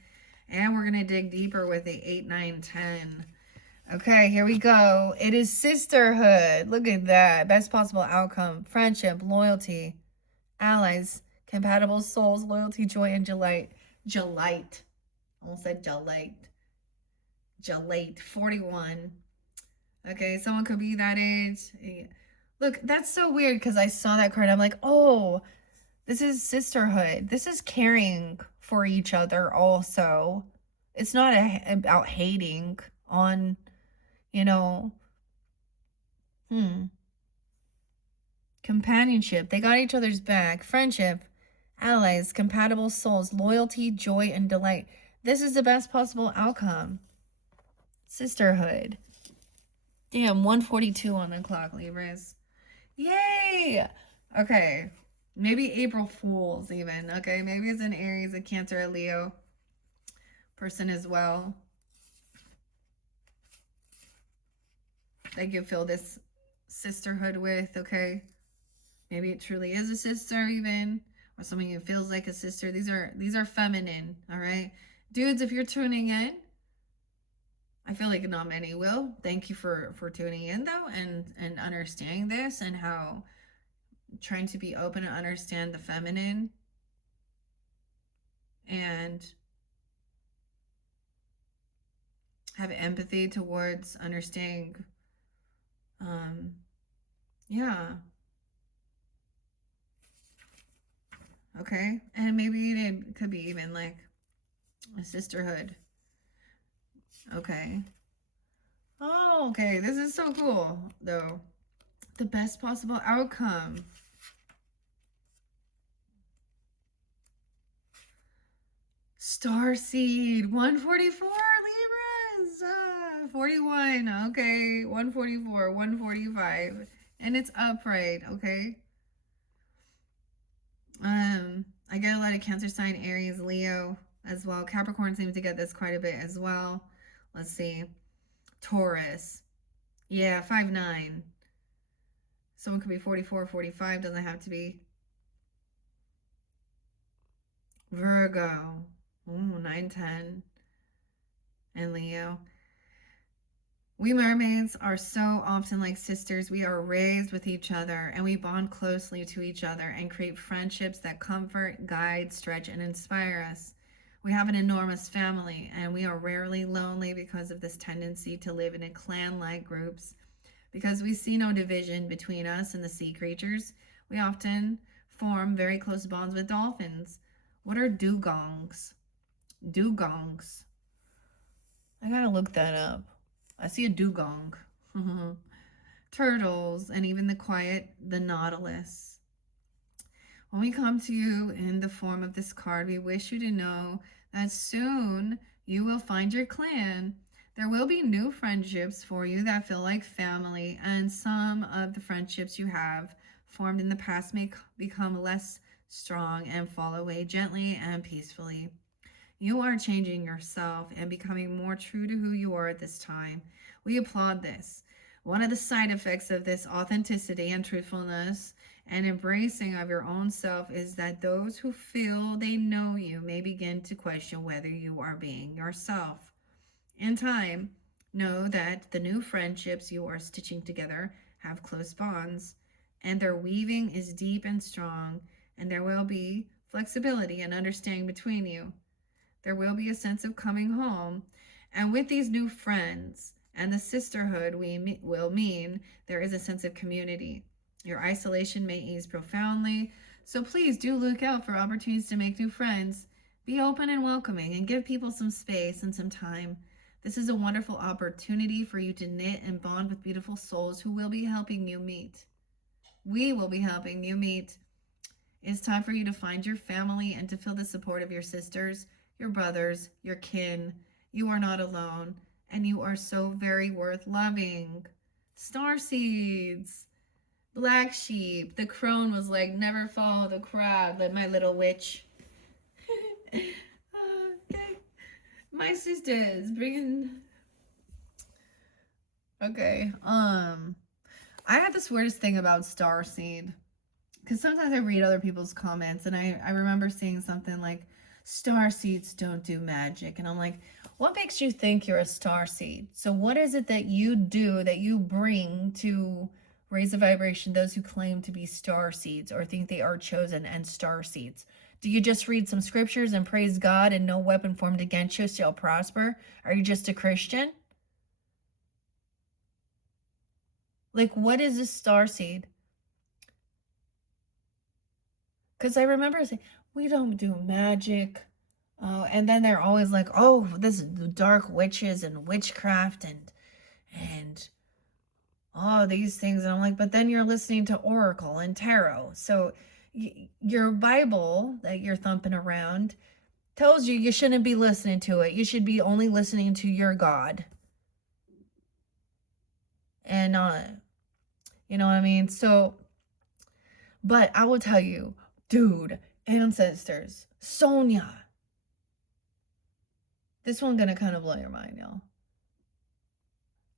And we're going to dig deeper with the 8, 9, 10. Okay, here we go. It is sisterhood. Look at that. Best possible outcome. Friendship, loyalty, allies, compatible souls, loyalty, joy, and delight. Delight. Almost said delight. Delight. 41. Okay, someone could be that age. Look, that's so weird because I saw that card. I'm like, oh, this is sisterhood. This is caring for each other also. It's not about hating on, you know, companionship. They got each other's back. Friendship, allies, compatible souls, loyalty, joy, and delight. This is the best possible outcome. Sisterhood. Damn, 1:42 on the clock, Libras. Yay! Okay. Maybe April Fools even. Okay, maybe it's an Aries, a Cancer, a Leo person as well. That you feel this sisterhood with, okay? Maybe it truly is a sister even, or someone who feels like a sister. These are feminine, all right? Dudes, if you're tuning in, I feel like not many will. Thank you for tuning in though, and understanding this, and how trying to be open and understand the feminine, and have empathy towards understanding. Yeah. Okay, and maybe it could be even like a sisterhood. Okay. Oh, okay. This is so cool, though. The best possible outcome. Starseed 144 Libras. 41. Okay. 144, 145. And it's upright, okay? I get a lot of Cancer sign, Aries, Leo as well. Capricorn seems to get this quite a bit as well. Let's see. Taurus. Yeah, 5'9". Someone could be 44, 45. Doesn't have to be. Virgo. Ooh, 9, 10. And Leo. We mermaids are so often like sisters. We are raised with each other, and we bond closely to each other and create friendships that comfort, guide, stretch, and inspire us. We have an enormous family, and we are rarely lonely because of this tendency to live in clan-like groups. Because we see no division between us and the sea creatures, we often form very close bonds with dolphins. What are dugongs? Dugongs. I gotta look that up. I see a dugong. Turtles, and even the nautilus. When we come to you in the form of this card, we wish you to know that soon you will find your clan. There will be new friendships for you that feel like family, and some of the friendships you have formed in the past may become less strong and fall away gently and peacefully. You are changing yourself and becoming more true to who you are at this time. We applaud this. One of the side effects of this authenticity and truthfulness and embracing of your own self is that those who feel they know you may begin to question whether you are being yourself. In time, know that the new friendships you are stitching together have close bonds, and their weaving is deep and strong, and there will be flexibility and understanding between you. There will be a sense of coming home, and with these new friends and the sisterhood will mean there is a sense of community. Your isolation may ease profoundly, so please do look out for opportunities to make new friends. Be open and welcoming and give people some space and some time. This is a wonderful opportunity for you to knit and bond with beautiful souls who will be helping you meet. We will be helping you meet. It's time for you to find your family and to feel the support of your sisters, your brothers, your kin. You are not alone, and you are so very worth loving. Star seeds. Black sheep. The crone was like, never follow the crowd, like my little witch. Okay. My sisters bringing. Okay. I have this weirdest thing about starseed, because sometimes I read other people's comments, and I remember seeing something like, starseeds don't do magic, and I'm like, what makes you think you're a starseed? So what is it that you do, that you bring to raise the vibration those who claim to be starseeds or think they are chosen and starseeds? Do you just read some scriptures and praise God and no weapon formed against you shall prosper? Are you just a Christian? Like, what is a starseed? Because I remember saying, we don't do magic. And then they're always like, oh, this is dark witches and witchcraft and all these things. And I'm like, but then you're listening to Oracle and Tarot. So your Bible that you're thumping around tells you shouldn't be listening to it. You should be only listening to your God. And, you know what I mean? So, but I will tell you, dude, ancestors, Sonia. This one's gonna kind of blow your mind, y'all.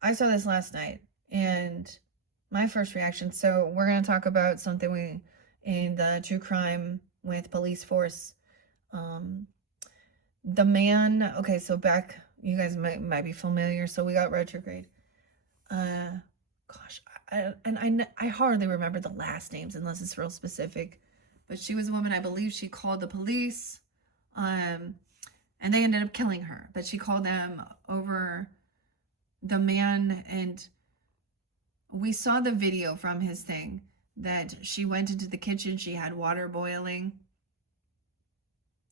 I saw this last night, and my first reaction, so we're gonna talk about something we, in the true crime with police force. The man, okay, so back, you guys might be familiar, so we got retrograde. Gosh, I hardly remember the last names unless it's real specific, but she was a woman, I believe she called the police, and they ended up killing her, but she called them over the man, and we saw the video from his thing that she went into the kitchen, she had water boiling,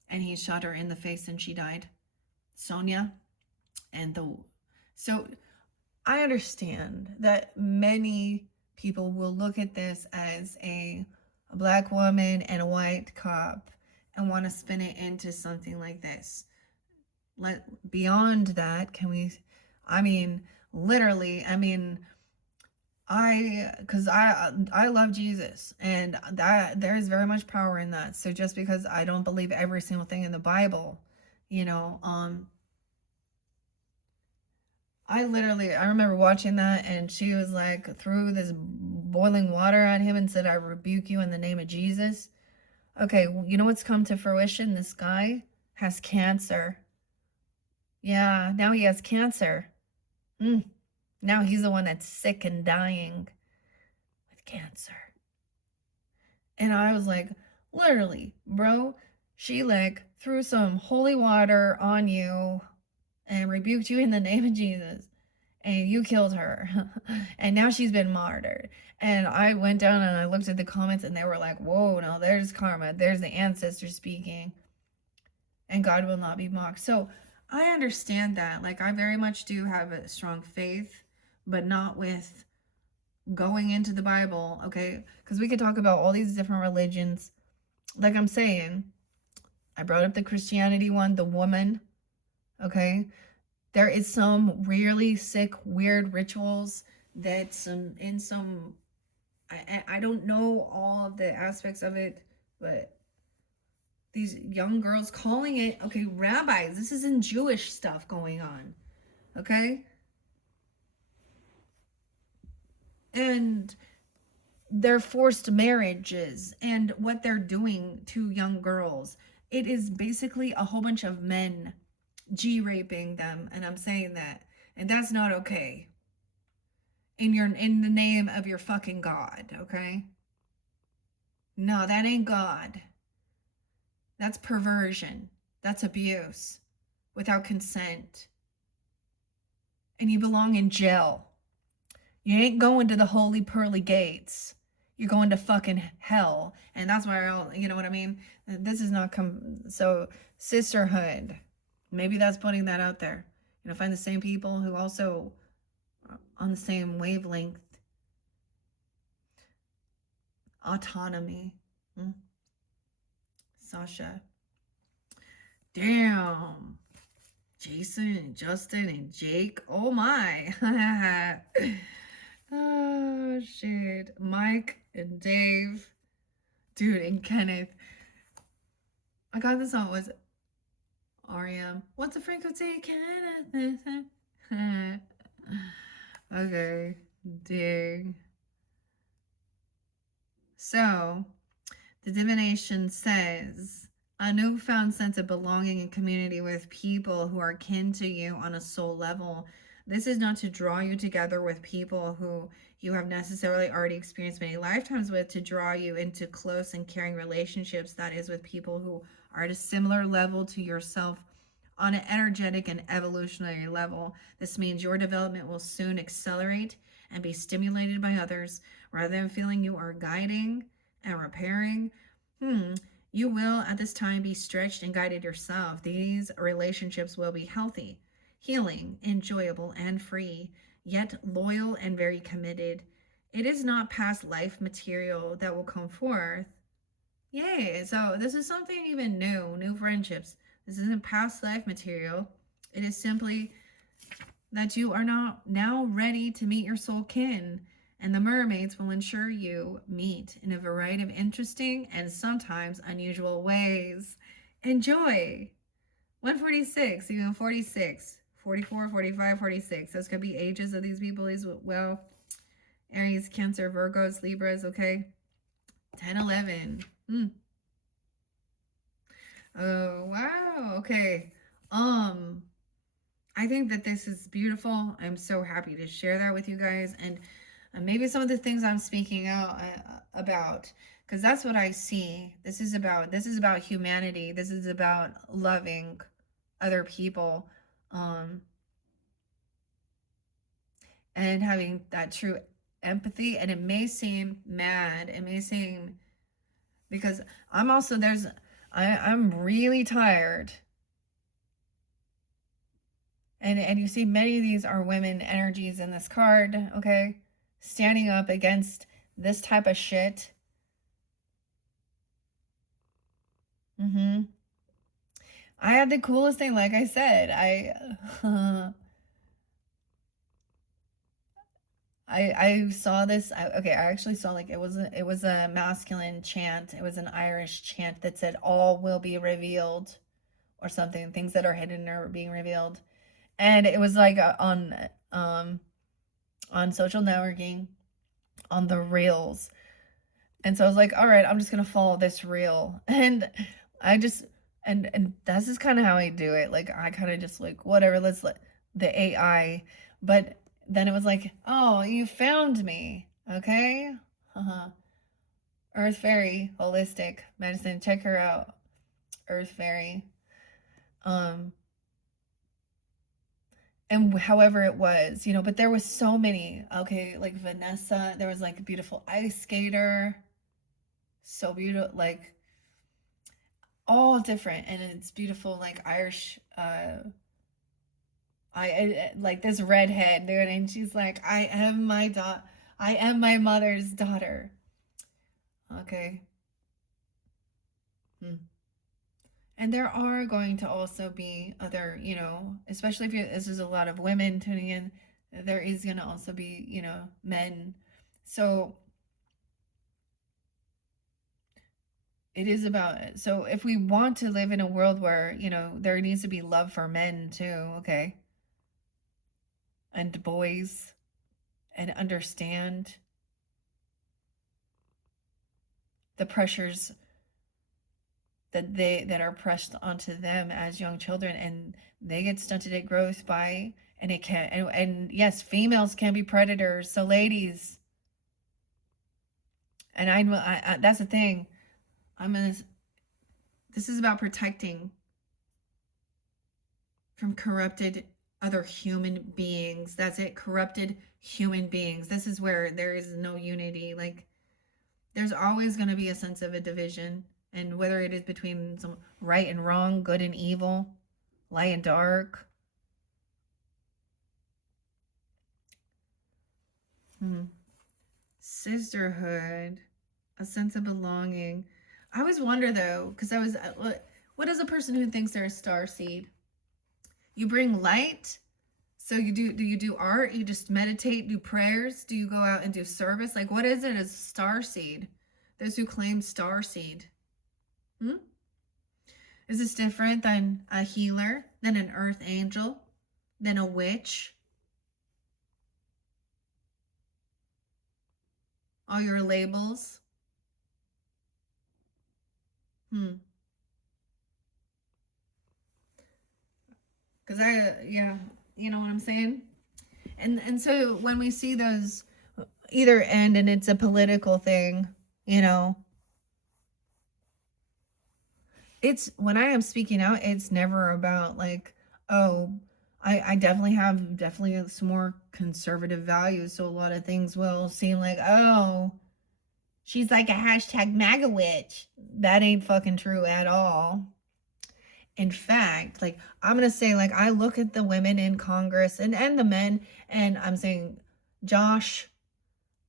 and he shot her in the face and she died. Sonia. So I understand that many people will look at this as a black woman and a white cop and want to spin it into something like this. Beyond that, can we, I mean, literally, I mean, because I love Jesus, and that there is very much power in that. So just because I don't believe every single thing in the Bible, you know, I remember watching that, and she was like, threw this boiling water at him and said, I rebuke you in the name of Jesus. Okay, you know what's come to fruition? This guy has cancer. Yeah, now he has cancer. Now he's the one that's sick and dying with cancer. And I was like, literally, bro, she like threw some holy water on you and rebuked you in the name of Jesus. And you killed her. And now she's been martyred. And I went down and I looked at the comments, and they were like, whoa, no, there's karma. There's the ancestors speaking. And God will not be mocked. So I understand that. Like, I very much do have a strong faith, but not with going into the Bible, okay? Because we could talk about all these different religions. Like I'm saying, I brought up the Christianity one, the woman, okay? There is some really sick, weird rituals that in some I don't know all of the aspects of it, but these young girls calling it, okay, rabbis, this isn't Jewish stuff going on, okay? And their forced marriages and what they're doing to young girls. It is basically a whole bunch of men G-raping them, and I'm saying that. And that's not okay. In the name of your fucking God, okay? No, that ain't God. That's perversion. That's abuse without consent. And you belong in jail. You ain't going to the holy pearly gates. You're going to fucking hell. And that's why I'll, you know what I mean? This is not so sisterhood. Maybe that's putting that out there. You know, find the same people who also are on the same wavelength. Autonomy. Sasha. Damn. Jason and Justin and Jake. Oh my. Oh shit. Mike and Dave. Dude, and Kenneth. I got this on, was REM. What's the frequency? Kenneth. Okay. Dig. So, the divination says a newfound sense of belonging and community with people who are kin to you on a soul level. This is not to draw you together with people who you have necessarily already experienced many lifetimes with, to draw you into close and caring relationships. That is with people who are at a similar level to yourself on an energetic and evolutionary level. This means your development will soon accelerate and be stimulated by others rather than feeling you are guiding and repairing. You will at this time be stretched and guided yourself. These relationships will be healthy, healing, enjoyable, and free, yet loyal and very committed. It is not past life material that will come forth. Yay! So this is something even new friendships. This isn't past life material. It is simply that you are now ready to meet your soul kin, and the mermaids will ensure you meet in a variety of interesting and sometimes unusual ways. Enjoy! 146, even 46, 44, 45, 46. Those could be ages of these people as well. Aries, Cancer, Virgos, Libras, okay? 10, 11. Oh, wow. Okay. I think that this is beautiful. I'm so happy to share that with you guys. And maybe some of the things I'm speaking out about, because that's what I see. This is about humanity. This is about loving other people, and having that true empathy. And it may seem mad. It may seem, because I'm also, I'm really tired. And you see many of these are women energies in this card, okay? Standing up against this type of shit. I had the coolest thing, like I said. I saw this. Okay, I actually saw, like, it was a masculine chant. It was an Irish chant that said all will be revealed, or something. Things that are hidden are being revealed. And it was like on social networking, on the reels. And so I was like, all right, I'm just gonna follow this reel. And I just, and that's just kind of how I do it. Like, I kind of just like, whatever, let's let the AI. But then it was like, oh, you found me, okay? Earth Fairy Holistic Medicine, check her out. Earth Fairy. And however it was, but there was so many. Okay, like Vanessa, there was like a beautiful ice skater, so beautiful, like all different. And it's beautiful, like Irish, I like this redhead dude, and she's like, I am my mother's daughter. Okay. And there are going to also be other, especially if this is a lot of women tuning in, there is going to also be, men. So it is about, so if we want to live in a world where, you know, there needs to be love for men too, okay? And boys, and understand the pressures that are pressed onto them as young children, and they get stunted at growth by, and it can, and yes, females can be predators. So ladies, and I that's the thing. I'm gonna, this is about protecting from corrupted other human beings. That's it, corrupted human beings. This is where there is no unity. Like, there's always going to be a sense of a division, and whether it is between some right and wrong, good and evil, light and dark. Sisterhood, a sense of belonging. I always wonder though, because I was, what is a person who thinks they're a star seed? You bring light. So do you do art? You just meditate, do prayers? Do you go out and do service? Like, what is it as a star seed? Those who claim star seed. Is this different than a healer, than an earth angel, than a witch? All your labels. Because yeah, you know what I'm saying? And so when we see those either end, and it's a political thing, you know, it's, when I am speaking out, it's never about like, oh, I definitely have some more conservative values. So a lot of things will seem like, oh, she's like a hashtag MAGA witch. That ain't fucking true at all. In fact, like, I'm going to say, like, I look at the women in Congress and the men, and I'm saying Josh,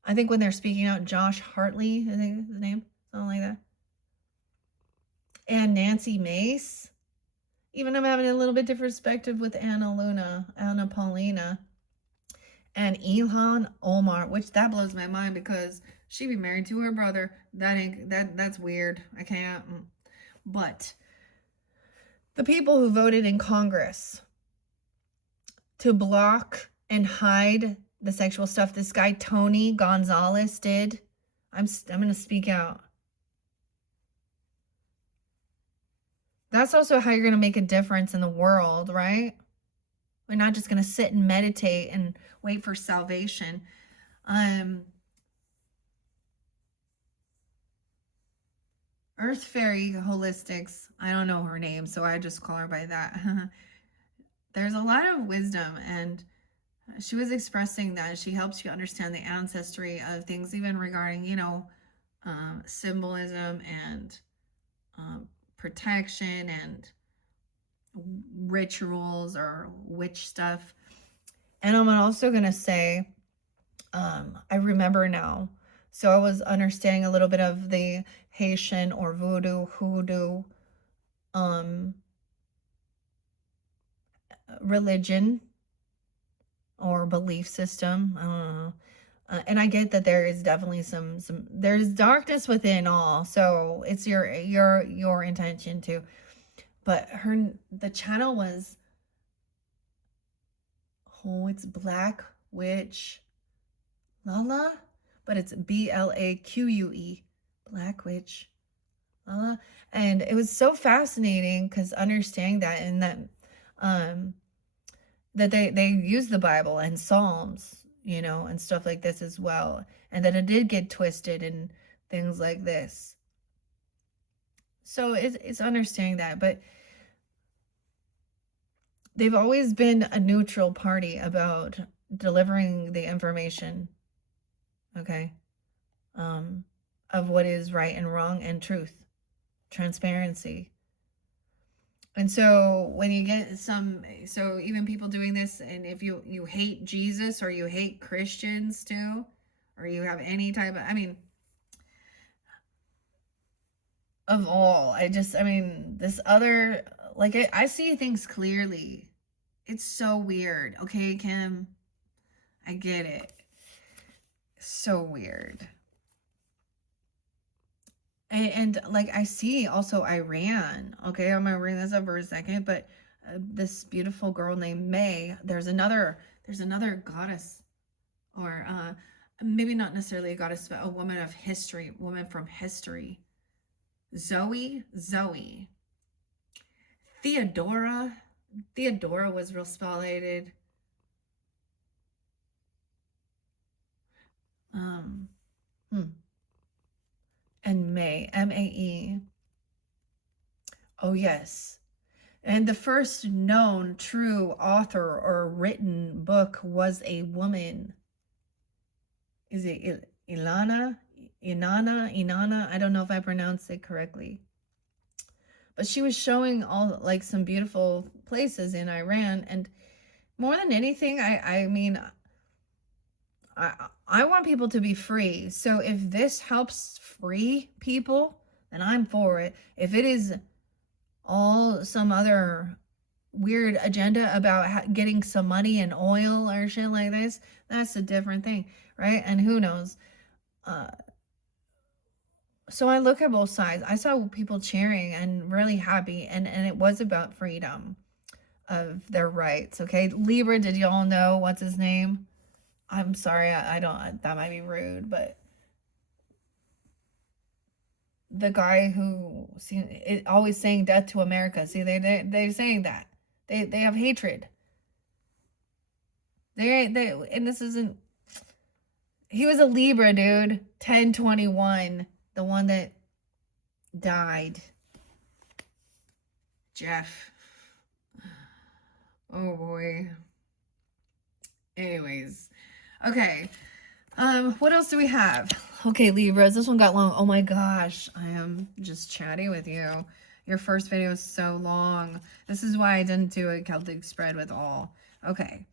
I think when they're speaking out, Josh Hartley, I think is his name, something like that. And Nancy Mace. Even I'm having a little bit different perspective with Anna Paulina, and Ilhan Omar, which that blows my mind because she be married to her brother. That's weird. I can't. But the people who voted in Congress to block and hide the sexual stuff this guy Tony Gonzalez did, I'm going to speak out. That's also how you're going to make a difference in the world, right? We're not just going to sit and meditate and wait for salvation. Earth Fairy Holistics, I don't know her name, so I just call her by that. There's a lot of wisdom, and she was expressing that she helps you understand the ancestry of things, even regarding, you know, symbolism and protection and rituals or witch stuff. And I'm also going to say, I remember now. So I was understanding a little bit of the Haitian or voodoo, hoodoo, religion or belief system. I don't know. And I get that there is definitely some there's darkness within all. So it's your intention too. But the channel was, oh, it's Black Witch Lala, but it's Blaque, Black Witch Lala. And it was so fascinating because understanding that, and that they use the Bible and Psalms, you know, and stuff like this as well, and that it did get twisted and things like this. So it's understanding that, but they've always been a neutral party about delivering the information, okay, of what is right and wrong, and truth, transparency. And so when you get so even people doing this, and if you hate Jesus, or you hate Christians too, or you have any type of, I mean, of all, this other, like, I see things clearly. It's so weird. Okay, Kim, I get it. So weird. And like I see also Iran. Okay, I'm gonna bring this up for a second, but this beautiful girl named May. There's another goddess, or maybe not necessarily a goddess, but a woman of history, woman from history. Zoe, Theodora. Theodora was real spotlighted. Um, hmm. And May, Mae. Oh yes. And the first known true author or written book was a woman. Is it Ilana? Inanna? I don't know if I pronounced it correctly. But she was showing all like some beautiful places in Iran. And more than anything, I mean, I want people to be free. So if this helps free people, then I'm for it. If it is all some other weird agenda about getting some money and oil or shit like this, that's a different thing, right? And who knows? So I look at both sides. I saw people cheering and really happy, and it was about freedom of their rights. Okay, Libra, did y'all know what's his name? I'm sorry, I don't. That might be rude, but the guy who always saying death to America. See, they're saying that they have hatred. They and this isn't. He was a Libra, dude. 1021, the one that died. Jeff. Oh boy. Anyways, okay. What else do we have? Okay, Libras, this one got long. Oh my gosh, I am just chatting with you. Your first video is so long. This is why I didn't do a Celtic spread with all. Okay.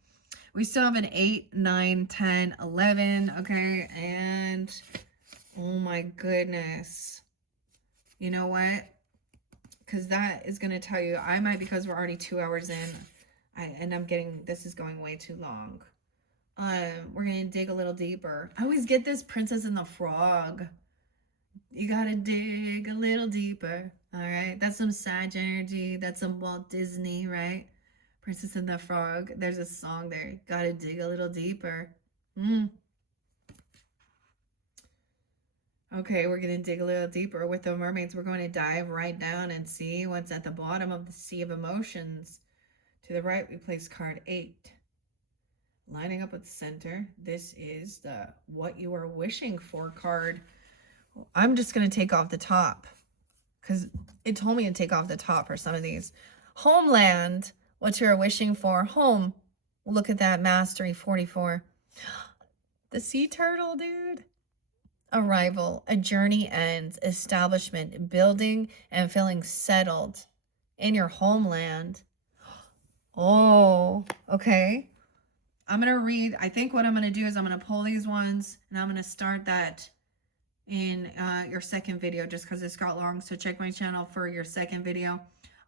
We still have an 8, 9, 10, 11, okay? And oh my goodness. You know what? Because that is going to tell you, I might, because we're already 2 hours in, this is going way too long. We're going to dig a little deeper. I always get this Princess and the Frog. You got to dig a little deeper, all right? That's some Sag energy. That's some Walt Disney, right? Princess and the Frog. There's a song there. Gotta dig a little deeper. Okay, we're gonna dig a little deeper with the mermaids. We're going to dive right down and see what's at the bottom of the sea of emotions. To the right, we place card 8. Lining up with the center, this is the what you are wishing for card. I'm just gonna take off the top because it told me to take off the top for some of these. Homeland. What you're wishing for. Home. Look at that. Mastery 44. The sea turtle, dude. Arrival. A journey ends. Establishment. Building and feeling settled in your homeland. Oh, okay. I'm going to read. I think what I'm going to do is I'm going to pull these ones and I'm going to start that in your second video just because it's got long. So check my channel for your second video.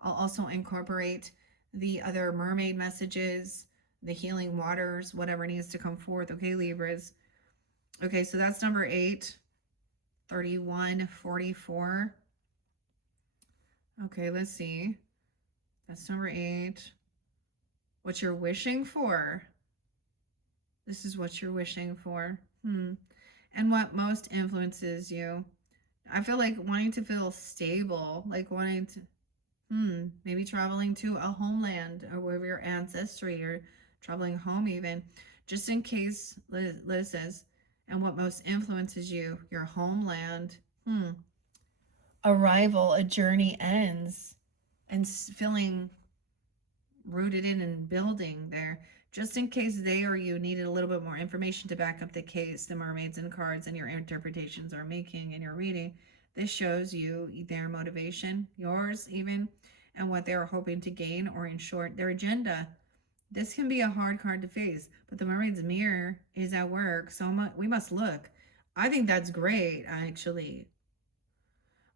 I'll also incorporate the other mermaid messages, the healing waters, whatever needs to come forth. Okay, Libras. Okay, so that's number 8, 31, 44. Okay, let's see. That's number 8. What you're wishing for. This is what you're wishing for. And what most influences you. I feel like wanting to feel stable, like wanting to maybe traveling to a homeland or wherever your ancestry or traveling home even, just in case. Liz says, and what most influences you, your homeland. Arrival, a journey ends, and feeling rooted in and building there. Just in case they or you needed a little bit more information to back up the case, the mermaids and cards and your interpretations are making in your reading. This shows you their motivation, yours even, and what they are hoping to gain, or in short, their agenda. This can be a hard card to face, but the mermaid's mirror is at work, so we must look. I think that's great, actually.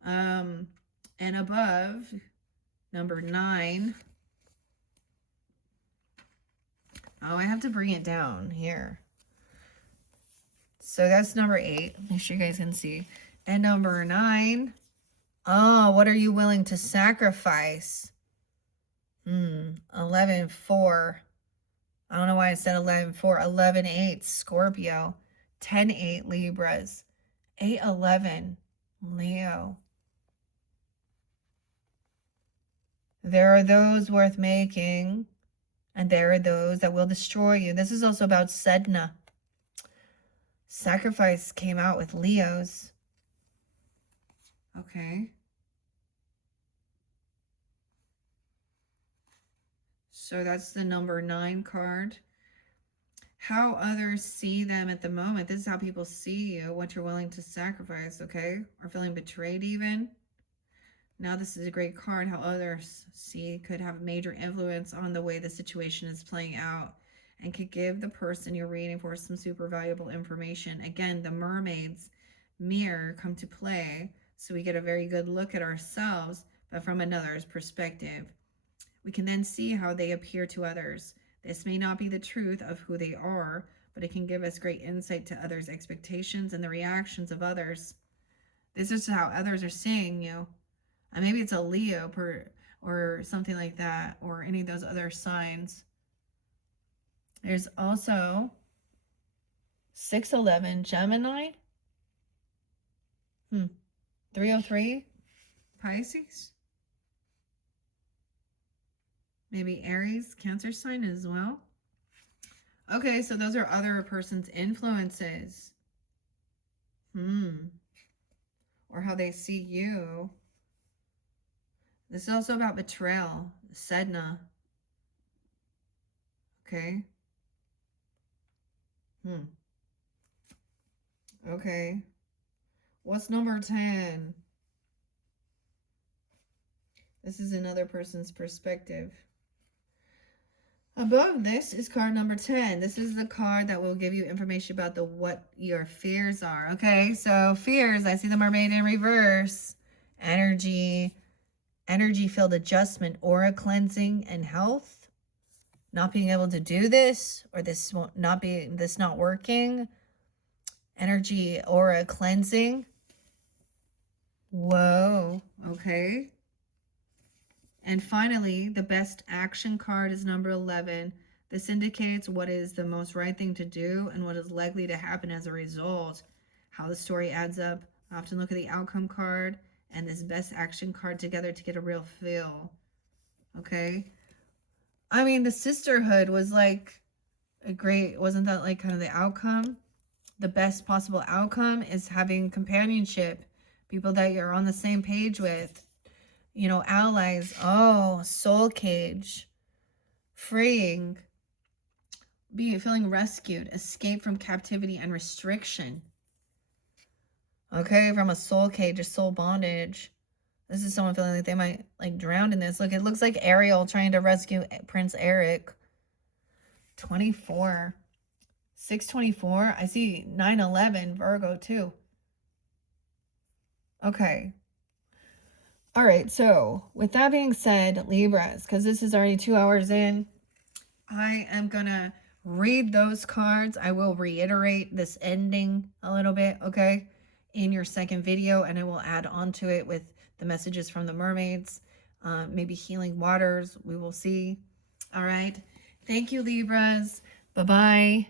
And above, number 9. Oh, I have to bring it down here. So that's number 8. Make sure you guys can see. And number 9, Oh, what are you willing to sacrifice? 11-4. I don't know why I said 11-4. 11-8, Scorpio. 10-8, Libras. 8-11, Leo. There are those worth making, and there are those that will destroy you. This is also about Sedna. Sacrifice came out with Leos. Okay. So that's the number 9 card. How others see them at the moment. This is how people see you, what you're willing to sacrifice, okay? Or feeling betrayed even. Now this is a great card. How others see could have a major influence on the way the situation is playing out and could give the person you're reading for some super valuable information. Again, the Mermaids mirror come to play, so we get a very good look at ourselves, but from another's perspective. We can then see how they appear to others. This may not be the truth of who they are, but it can give us great insight to others' expectations and the reactions of others. This is how others are seeing you. And maybe it's a Leo or something like that, or any of those other signs. There's also 6-11, Gemini. 303, Pisces. Maybe Aries, Cancer sign as well. Okay, so those are other person's influences. Or how they see you. This is also about betrayal, Sedna. Okay. Okay. What's number 10? This is another person's perspective. Above this is card number 10. This is the card that will give you information about what your fears are. Okay, so fears, I see the Mermaid in reverse. Energy field adjustment, aura cleansing, and health. Not being able to do this, or this not working. Energy, aura cleansing. Whoa, okay. And finally, the best action card is number 11. This indicates what is the most right thing to do and what is likely to happen as a result. How the story adds up. I often look at the outcome card and this best action card together to get a real feel. Okay? I mean, the sisterhood was like a great, wasn't that like kind of the outcome? The best possible outcome is having companionship, people that you're on the same page with. You know, allies. Oh, soul cage. Freeing. Feeling rescued. Escape from captivity and restriction. Okay, from a soul cage, a soul bondage. This is someone feeling like they might like drown in this. Look, it looks like Ariel trying to rescue Prince Eric. 24. 624. I see 9-11, Virgo too. Okay. All right, so with that being said, Libras, because this is already 2 hours in, I am going to read those cards. I will reiterate this ending a little bit, okay, in your second video, and I will add on to it with the messages from the mermaids, maybe healing waters. We will see. All right. Thank you, Libras. Bye-bye.